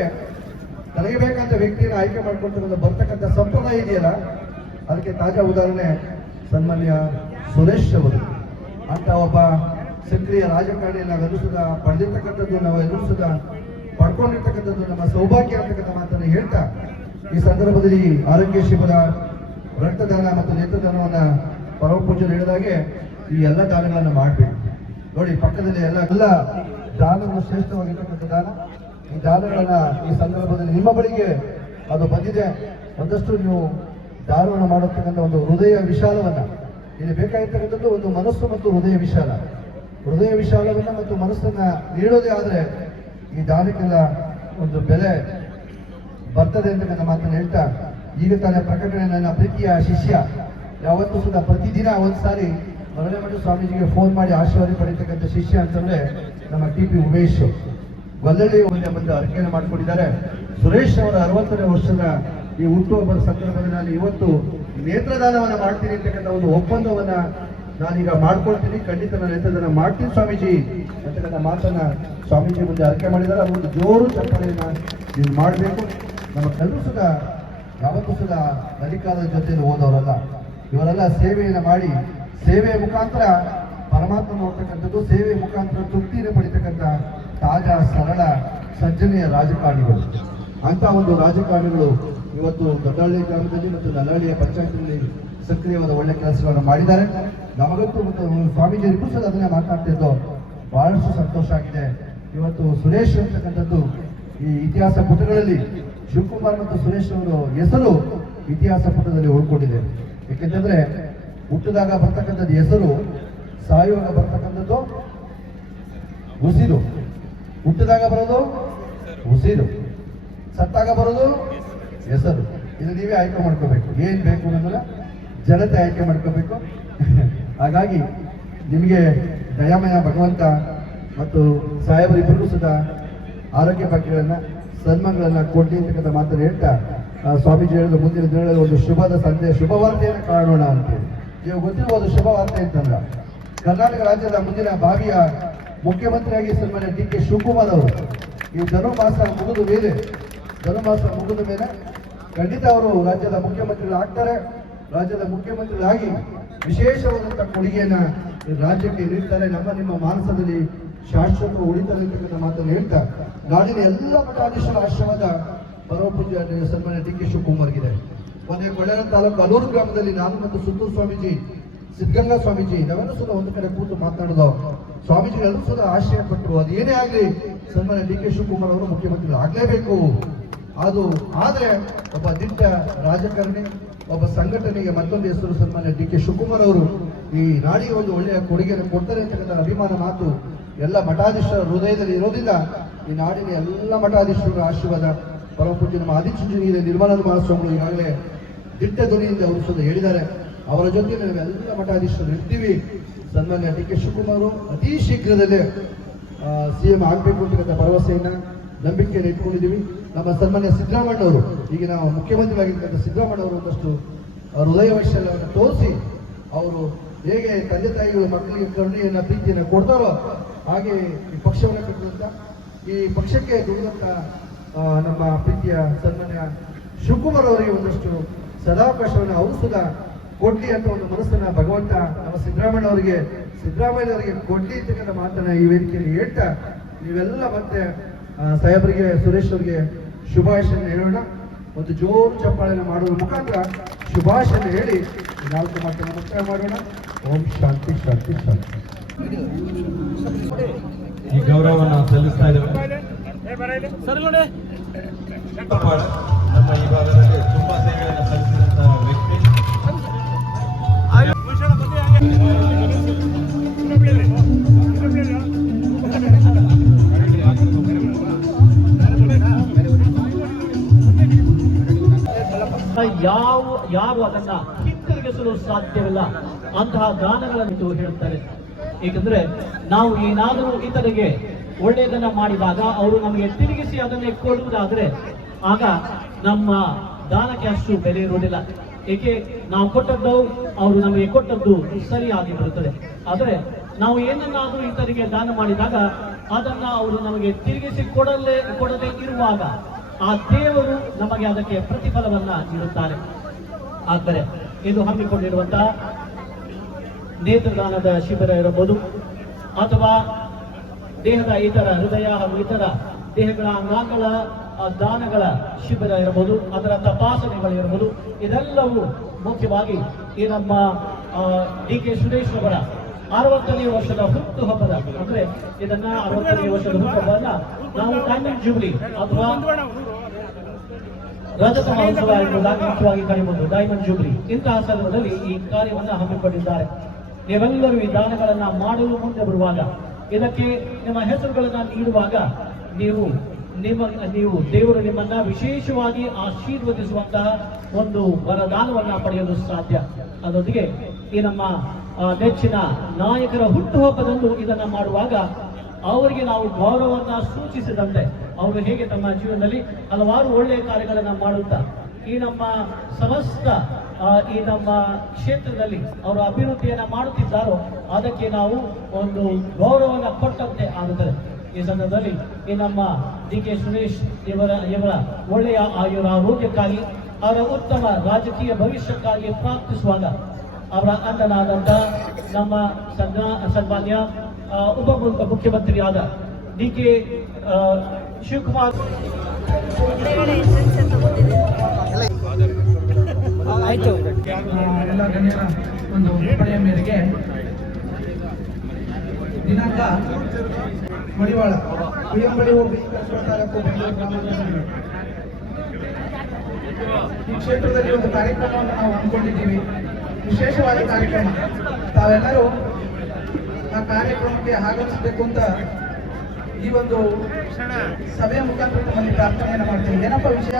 ತನಗೆ ಬೇಕಂತ ವ್ಯಕ್ತಿಯನ್ನು ಆಯ್ಕೆ ಮಾಡ್ಕೊಳ್ತಕ್ಕಂಥ ಬರ್ತಕ್ಕಂಥ ಸಂಪ್ರದಾಯ ಇದೆಯಲ್ಲ, ಅದಕ್ಕೆ ತಾಜಾ ಉದಾಹರಣೆ ಸನ್ಮಾನ್ಯ ಸುರೇಶ್ ಅವರು. ಅಂತ ಒಬ್ಬ ಸಕ್ರಿಯ ರಾಜಕಾರಣಿ ನಾವೆಲ್ಲರೂ ಸುಧಾ ಪಡೆದಿರ್ತಕ್ಕಂಥದ್ದು, ನಾವೆಲ್ಲರೂ ಸುಧಾ ಪಡ್ಕೊಂಡಿರ್ತಕ್ಕಂಥದ್ದು ನಮ್ಮ ಸೌಭಾಗ್ಯ ಅಂತಕ್ಕಂಥ ಮಾತನ್ನು ಹೇಳ್ತಾ ಈ ಸಂದರ್ಭದಲ್ಲಿ ಆರೋಗ್ಯ ಶಿಬಿರ, ರಕ್ತದಾನ ಮತ್ತು ನೇತ್ರದಾನವನ್ನ ಪರಮ ಪೂಜೆ ಹೇಳಿದಾಗೆ ಈ ಎಲ್ಲ ದಾನಗಳನ್ನು ಮಾಡಬೇಕು. ನೋಡಿ ಪಕ್ಕದಲ್ಲಿ ಎಲ್ಲ ದಾನಗಳು ಶ್ರೇಷ್ಠವಾಗಿರ್ತಕ್ಕಂಥ ದಾನ. ಈ ದಾನಗಳನ್ನ ಈ ಸಂದರ್ಭದಲ್ಲಿ ನಿಮ್ಮ ಬಳಿಗೆ ಅದು ಬಂದಿದೆ. ಒಂದಷ್ಟು ನೀವು ದಾನವನ್ನು ಮಾಡತಕ್ಕಂಥ ಒಂದು ಹೃದಯ ವಿಶಾಲವನ್ನ, ಇಲ್ಲಿ ಬೇಕಾಗಿರ್ತಕ್ಕಂಥದ್ದು ಒಂದು ಮನಸ್ಸು ಮತ್ತು ಹೃದಯ ವಿಶಾಲವನ್ನ ಮತ್ತು ಮನಸ್ಸನ್ನ ನೀಡೋದೇ ಆದ್ರೆ ಈ ದಾನಕ್ಕೆಲ್ಲ ಒಂದು ಬೆಲೆ ಬರ್ತದೆ ಅಂತಕ್ಕಂಥ ಮಾತನ್ನು ಹೇಳ್ತಾ, ಈಗ ತಾನೇ ಪ್ರಕಟಣೆ ನನ್ನ ಪ್ರೀತಿಯ ಶಿಷ್ಯ ಯಾವತ್ತೂ ಸುಧಾ ಪ್ರತಿದಿನ ಒಂದ್ಸಾರಿ ಮರಳಮಠ ಸ್ವಾಮೀಜಿಗೆ ಫೋನ್ ಮಾಡಿ ಆಶೀರ್ವಾದ ಪಡೆಯತಕ್ಕಂಥ ಶಿಷ್ಯ ಅಂತಂದ್ರೆ ನಮ್ಮ ಟಿ ಪಿ ಉಮೇಶ್ ಗೊಲ್ಲಳ್ಳಿ ಮುಂದೆ ಬಂದು ಅರ್ಕೆಯನ್ನು ಮಾಡಿಕೊಂಡಿದ್ದಾರೆ. ಸುರೇಶ್ ಅವರ 60ನೇ ವರ್ಷದ ಈ ಹುಟ್ಟುಹಬ್ಬದ ಸಂದರ್ಭದಲ್ಲಿ ಇವತ್ತು ನೇತ್ರದಾನವನ್ನ ಮಾಡ್ತೀನಿ ಅಂತಕ್ಕಂಥ ಒಂದು ಒಪ್ಪಂದವನ್ನ ನಾನೀಗ ಮಾಡ್ಕೊಳ್ತೀನಿ. ಖಂಡಿತ ನಾನು ನೇತ್ರದಾನ ಮಾಡ್ತೀನಿ ಸ್ವಾಮೀಜಿ ಅಂತಕ್ಕಂಥ ಮಾತನ್ನ ಸ್ವಾಮೀಜಿ ಮುಂದೆ ಅರ್ಕೆ ಮಾಡಿದ್ದಾರೆ. ಒಂದು ಜೋರು ಚಪ್ಪಾಳೆಯನ್ನ ನೀವು ಮಾಡಬೇಕು. ನಮ್ಮ ಕಲ್ಲೂ ಸುಧಾ ಯಾವತ್ತೂ ಸುಧಾ ಅಧಿಕಾರದ ಜೊತೆಯಲ್ಲಿ ಹೋದವರಲ್ಲ, ಇವರೆಲ್ಲ ಸೇವೆಯನ್ನು ಮಾಡಿ ಸೇವೆಯ ಮುಖಾಂತರ ಪರಮಾತ್ಮ ನೋಡ್ತಕ್ಕಂಥದ್ದು, ಸೇವೆಯ ಮುಖಾಂತರ ತೃಪ್ತಿಯನ್ನು ಪಡಿತಕ್ಕಂಥ ತಾಜಾ ಸರಳ ಸಜ್ಜನೆಯ ರಾಜಕಾರಣಿಗಳು. ಅಂತ ಒಂದು ರಾಜಕಾರಣಿಗಳು ಇವತ್ತು ದೊಡ್ಡಹಳ್ಳಿ ಗ್ರಾಮದಲ್ಲಿ ಮತ್ತು ನಲ್ಲಹಳ್ಳಿಯ ಪಂಚಾಯತ್ನಲ್ಲಿ ಸಕ್ರಿಯವಾದ ಒಳ್ಳೆ ಕೆಲಸಗಳನ್ನು ಮಾಡಿದ್ದಾರೆ. ನಮಗಂತೂ ಮತ್ತು ಸ್ವಾಮೀಜಿಯರಿಗೂ ಸಹ ಅದನ್ನೇ ಮಾತಾಡ್ತಿದ್ದು ಬಹಳಷ್ಟು ಸಂತೋಷ ಆಗಿದೆ. ಇವತ್ತು ಸುರೇಶ್ ಅಂತಕ್ಕಂಥದ್ದು ಈ ಇತಿಹಾಸ ಪುಟಗಳಲ್ಲಿ ಶಿವಕುಮಾರ್ ಮತ್ತು ಸುರೇಶ್ ಅವರು ಹೆಸರು ಇತಿಹಾಸ ಪುಟದಲ್ಲಿ ಉಳ್ಕೊಂಡಿದೆ. ಯಾಕೆಂತಂದ್ರೆ ಹುಟ್ಟಿದಾಗ ಬರ್ತಕ್ಕಂಥದ್ದು ಹೆಸರು, ಸಾಯುವಾಗ ಬರ್ತಕ್ಕಂಥದ್ದು ಉಸಿರು. ಹುಟ್ಟಿದಾಗ ಬರೋದು ಉಸಿರು, ಸತ್ತಾಗ ಬರೋದು ಹೆಸರು. ಇದು ನೀವೇ ಆಯ್ಕೆ ಮಾಡ್ಕೋಬೇಕು, ಏನ್ ಬೇಕು ಅನ್ನೋದನ್ನ ಜನತೆ ಆಯ್ಕೆ ಮಾಡ್ಕೋಬೇಕು. ಹಾಗಾಗಿ ನಿಮಗೆ ದಯಾಮಯ ಭಗವಂತ ಮತ್ತು ಸಾಹೇಬರಿಬ್ಬರಿಗೂ ಸುಧಾ ಆರೋಗ್ಯ ಭಾಗ್ಯಗಳನ್ನ ಸನ್ಮಾನಗಳನ್ನ ಕೊಡ್ಲಿ ಅಂತಕ್ಕಂಥ ಮಾತನ್ನು ಹೇಳ್ತಾ ಸ್ವಾಮೀಜಿ ಹೇಳಿದ ಮುಂದಿನ ದಿನಗಳಲ್ಲಿ ಒಂದು ಶುಭ ವಾರ್ತೆಯನ್ನು ಕಾಣೋಣ ಅಂತೇಳಿ. ನೀವು ಗೊತ್ತಿರ್ಬೋದು ಶುಭ ವಾರ್ತೆ ಅಂತಂದ್ರ ಕರ್ನಾಟಕ ರಾಜ್ಯದ ಮುಂದಿನ ಭಾವಿಯ ಮುಖ್ಯಮಂತ್ರಿಯಾಗಿ ಸನ್ಮಾನ್ಯ ಡಿ ಕೆ ಶಿವಕುಮಾರ್ ಅವರು ಈ ಧನುರ್ಮಾಸ ಮುಗಿದ ಮೇಲೆ ಖಂಡಿತ ಅವರು ರಾಜ್ಯದ ಮುಖ್ಯಮಂತ್ರಿಗಳಾಗ್ತಾರೆ. ರಾಜ್ಯದ ಮುಖ್ಯಮಂತ್ರಿಗಳಾಗಿ ವಿಶೇಷವಾದಂತಹ ಕೊಡುಗೆಯನ್ನ ರಾಜ್ಯಕ್ಕೆ ನೀಡ್ತಾರೆ. ನಿಮ್ಮ ಮಾನಸದಲ್ಲಿ ಶಾಶ್ವತ ಉಳಿತಾರೆ ಅಂತಕ್ಕಂಥ ಮಾತನ್ನು ಹೇಳ್ತಾ ನಾಡಿನ ಎಲ್ಲ ಮಠಾಧೀಶರ ಆಶ್ರಮದ ಪರಮಪೂಜ್ಯ ಸನ್ಮಾನ್ಯ ಡಿ ಕೆ ಶಿವಕುಮಾರ್ಗಿದೆ. ಮೊನ್ನೆ ಕೊಳ್ಳೇಗಾಲ ತಾಲೂಕು ಅಲೂರು ಗ್ರಾಮದಲ್ಲಿ ನಾನು ಮತ್ತು ಸುತ್ತೂರು ಸ್ವಾಮೀಜಿ, ಸಿದ್ಧಗಂಗಾ ಸ್ವಾಮೀಜಿ ನಾವೆಲ್ಲರೂ ಸುದ ಒಂದು ಕಡೆ ಕೂತು ಮಾತನಾಡೋದು. ಸ್ವಾಮೀಜಿಗಳೆಲ್ಲರೂ ಸುದ ಆಶ್ರಯ ಪಟ್ಟರು. ಅದು ಏನೇ ಆಗಲಿ ಸನ್ಮಾನ್ಯ ಡಿ ಕೆ ಶಿವಕುಮಾರ್ ಅವರು ಮುಖ್ಯಮಂತ್ರಿಗಳು ಆಗಲೇಬೇಕು. ಅದು ಆದರೆ ಒಬ್ಬ ದಿಟ್ಟ ರಾಜಕಾರಣಿ, ಒಬ್ಬ ಸಂಘಟನೆಗೆ ಮತ್ತೊಂದು ಹೆಸರು ಸನ್ಮಾನ್ಯ ಡಿ ಕೆ ಶಿವಕುಮಾರ್ ಅವರು ಈ ನಾಡಿಗೆ ಒಂದು ಒಳ್ಳೆಯ ಕೊಡುಗೆಯನ್ನು ಕೊಡ್ತಾರೆ ಅಂತಕ್ಕಂಥ ಅಭಿಮಾನ ಮಾತು ಎಲ್ಲ ಮಠಾಧೀಶರ ಹೃದಯದಲ್ಲಿ ಇರೋದ್ರಿಂದ ಈ ನಾಡಿನ ಎಲ್ಲ ಮಠಾಧೀಶರ ಆಶೀರ್ವಾದ ಪರಮಪೂಜ್ಯ ನಮ್ಮ ಆದಿಚುಂಚನಗಿರಿ ನಿರ್ಮಲಾನಂದ ಮಹಾಸ್ವಾಮಿಗಳು ಈಗಾಗಲೇ ದಿಟ್ಟ ಧ್ವನಿಯಿಂದ ಅವರು ಸುದ ಹೇಳಿದ್ದಾರೆ. ಅವರ ಜೊತೆ ನಾವೆಲ್ಲ ಮಠಾಧೀಶರು ಇರ್ತೀವಿ. ಸನ್ಮಾನ್ಯ ಡಿ ಕೆ ಶಿವಕುಮಾರ್ ಅತಿ ಶೀಘ್ರದಲ್ಲೇ CM ಆಗಬೇಕು ಅಂತಕ್ಕಂಥ ಭರವಸೆಯನ್ನ ನಂಬಿಕೆಯನ್ನು ಇಟ್ಕೊಂಡಿದ್ದೀವಿ. ನಮ್ಮ ಸನ್ಮಾನ್ಯ ಸಿದ್ದರಾಮಯ್ಯನವರು, ಈಗ ನಾವು ಮುಖ್ಯಮಂತ್ರಿಗಳಾಗಿರ್ತಕ್ಕಂಥ ಸಿದ್ದರಾಮಯ್ಯನವರು ಒಂದಷ್ಟು ಹೃದಯ ವೈಶಲ್ಯವನ್ನು ತೋರಿಸಿ ಅವರು ಹೇಗೆ ತಂದೆ ತಾಯಿಗಳು ಮಕ್ಕಳಿಗೆ ಕರುಣೆಯನ್ನ ಪ್ರೀತಿಯನ್ನು ಕೊಡ್ತಾರೋ ಹಾಗೆ ಈ ಪಕ್ಷವನ್ನು ಕಟ್ಟಿದಂತ ಈ ಪಕ್ಷಕ್ಕೆ ದುಡಿದಂತ ನಮ್ಮ ಪ್ರೀತಿಯ ಸನ್ಮಾನ್ಯ ಶಿವಕುಮಾರ್ ಅವರಿಗೆ ಒಂದಷ್ಟು ಸದಾವಕಾಶವನ್ನು ಅವರು ಸುದ ಕೊಡ್ಲಿ ಅಂತ ಒಂದು ಮನಸ್ಸನ್ನ ಭಗವಂತ ನಮ್ಮ ಸಿದ್ದರಾಮಯ್ಯನವರಿಗೆ ಕೊಡ್ಲಿ ಅಂತಕ್ಕಂಥ ಮಾತನ್ನ ಈ ವೇದಿಕೆಯಲ್ಲಿ ಹೇಳ್ತಾ ನೀವೆಲ್ಲ ಮತ್ತೆ ಸಾಹೇಬರಿಗೆ, ಸುರೇಶ್ ಅವರಿಗೆ ಶುಭಾಶಯ ಹೇಳೋಣ. ಒಂದು ಜೋರು ಚಪ್ಪಾಳೆಯನ್ನು ಮಾಡುವ ಮುಖಾಂತರ ಶುಭಾಶಯ ಹೇಳಿ 4 ಮಾತನ್ನು ಮುಕ್ತಾಯ ಮಾಡೋಣ. ಓಂ ಶಾಂತಿ ಶಾಂತಿ ಶಾಂತಿ. ಈ ಗೌರವವನ್ನು ಸಲ್ಲಿಸ್ತಾ ಇದ್ದೇವೆ. ನಮ್ಮ ಈ ಭಾಗದಲ್ಲಿ ತುಂಬಾ ಸೇವೆಯನ್ನು ಸಲ್ಲಿಸಿದಂತಹ ವ್ಯಕ್ತಿ. ಯಾರು ಅದನ್ನ ಹಿಂತಿರುಗಿಸಲು ಸಾಧ್ಯವಿಲ್ಲ ಅಂತಹ ದಾನಗಳನ್ನು ಹೇಳುತ್ತಾರೆ. ಏಕೆಂದ್ರೆ ನಾವು ಏನಾದರೂ ಇತರಿಗೆ ಒಳ್ಳೆಯದನ್ನ ಮಾಡಿದಾಗ ಅವರು ನಮಗೆ ತಿರುಗಿಸಿ ಅದನ್ನೇ ಕೊಡುವುದಾದ್ರೆ ಆಗ ನಮ್ಮ ದಾನಕ್ಕೆ ಅಷ್ಟು ಬೆಲೆ ಇರುವುದಿಲ್ಲ. ಏಕೆ ನಾವು ಕೊಟ್ಟದ್ದು ಅವರು ನಮಗೆ ಕೊಟ್ಟದ್ದು ಸರಿಯಾಗಿ ಬರುತ್ತದೆ. ಆದರೆ ನಾವು ಏನನ್ನಾದರೂ ಇತರಿಗೆ ದಾನ ಮಾಡಿದಾಗ ಅದನ್ನ ಅವರು ನಮಗೆ ತಿರುಗಿಸಿ ಕೊಡದೆ ಇರುವಾಗ ಆ ದೇವರು ನಮಗೆ ಅದಕ್ಕೆ ಪ್ರತಿಫಲವನ್ನ ನೀಡುತ್ತಾರೆ. ಆದರೆ ಇದು ಹಮ್ಮಿಕೊಂಡಿರುವಂತಹ ನೇತ್ರದಾನದ ಶಿಬಿರ ಇರಬಹುದು ಅಥವಾ ದೇಹದ ಇತರ ಹೃದಯ ಹಾಗೂ ಇತರ ದೇಹಗಳ ಅಂಗಾಂಗಗಳ ದಾನಗಳ ಶಿಬಿರ ಇರಬಹುದು, ಅದರ ತಪಾಸಣೆಗಳಿರಬಹುದು. ಇದೆಲ್ಲವೂ ಮುಖ್ಯವಾಗಿ ಈ ನಮ್ಮ ಡಿ ಕೆ ಸುರೇಶ್ ಅವರ 60ನೇ ವರ್ಷದ ಹುಟ್ಟುಹಬ್ಬದ ಅಂದ್ರೆ ಇದನ್ನ 60ನೇ ವರ್ಷದ ಹುಟ್ಟುಹಬ್ಬವನ್ನ ನಾವು ಡೈಮಂಡ್ ಜೂಬ್ಲಿ ಅಥವಾ ರಜತ ಮಹೋತ್ಸವ ಎಂಬುದಾಗಿ ಮುಖ್ಯವಾಗಿ ಕರೆಯಬಹುದು. ಡೈಮಂಡ್ ಜೂಬ್ಲಿ ಇಂತಹ ಸಂದರ್ಭದಲ್ಲಿ ಈ ಕಾರ್ಯವನ್ನು ಹಮ್ಮಿಕೊಂಡಿದ್ದಾರೆ. ನೀವೆಲ್ಲರೂ ಈ ದಾನಗಳನ್ನ ಮಾಡಲು ಮುಂದೆ ಬರುವಾಗ, ಇದಕ್ಕೆ ನಿಮ್ಮ ಹೆಸರುಗಳನ್ನ ನೀಡುವಾಗ ನೀವು ದೇವರು ನಿಮ್ಮನ್ನ ವಿಶೇಷವಾಗಿ ಆಶೀರ್ವದಿಸುವಂತಹ ಒಂದು ವರದಾನವನ್ನ ಪಡೆಯಲು ಸಾಧ್ಯ. ಅದರೊಂದಿಗೆ ಈ ನಮ್ಮ ನೆಚ್ಚಿನ ನಾಯಕರ ಹುಟ್ಟುಹಬ್ಬದಂದು ಇದನ್ನ ಮಾಡುವಾಗ ಅವರಿಗೆ ನಾವು ಗೌರವವನ್ನ ಸೂಚಿಸಿದಂತೆ ಅವರು ಹೇಗೆ ತಮ್ಮ ಜೀವನದಲ್ಲಿ ಹಲವಾರು ಒಳ್ಳೆಯ ಕಾರ್ಯಗಳನ್ನ ಮಾಡುತ್ತಾ ಈ ನಮ್ಮ ಸಮಸ್ತ ಈ ನಮ್ಮ ಕ್ಷೇತ್ರದಲ್ಲಿ ಅವರು ಅಭಿವೃದ್ಧಿಯನ್ನ ಮಾಡುತ್ತಿದ್ದಾರೋ ಅದಕ್ಕೆ ನಾವು ಒಂದು ಗೌರವವನ್ನು ಕೊಟ್ಟಂತೆ ಆಗುತ್ತದೆ. ಈ ಸಂದರ್ಭದಲ್ಲಿ ಈ ನಮ್ಮ ಡಿ ಕೆ ಸುರೇಶ್ ಇವರ ಒಳ್ಳೆಯ ಆರೋಗ್ಯಕ್ಕಾಗಿ ಅವರ ಉತ್ತಮ ರಾಜಕೀಯ ಭವಿಷ್ಯಕ್ಕಾಗಿ ಪ್ರಾರ್ಥಿಸುವಾಗ ಅವರ ಅಣ್ಣನಾದಂತ ನಮ್ಮ ಸನ್ಮಾನ್ಯ ಉಪಮುಖ್ಯಮಂತ್ರಿಯಾದ ಡಿ ಕೆ ಶಿವಕುಮಾರ್ ಎಲ್ಲ ಗಣ್ಯರ ಒಂದು ಒಪ್ಪಣೆಯ ಮೇರೆಗೆ ದಿನಾಂಕ ಮಡಿವಾಳ ಕುಯ್ಯಂಬಳಿ ಹೋಗಿ ತಾಲೂಕು ಈ ಕ್ಷೇತ್ರದಲ್ಲಿ ಒಂದು ಕಾರ್ಯಕ್ರಮವನ್ನು ನಾವು ಹಮ್ಮಿಕೊಂಡಿದ್ದೀವಿ. ವಿಶೇಷವಾದ ಕಾರ್ಯಕ್ರಮ. ತಾವೆಲ್ಲರೂ ಆ ಕಾರ್ಯಕ್ರಮಕ್ಕೆ ಆಗಮಿಸಬೇಕು ಅಂತ ಈ ಒಂದು ಸಭೆಯ ಮುಖಾಂತರ ತಮ್ಮಲ್ಲಿ ಪ್ರಾರ್ಥನೆಯನ್ನು ಮಾಡ್ತೀವಿ. ಏನಪ್ಪ ವಿಷಯ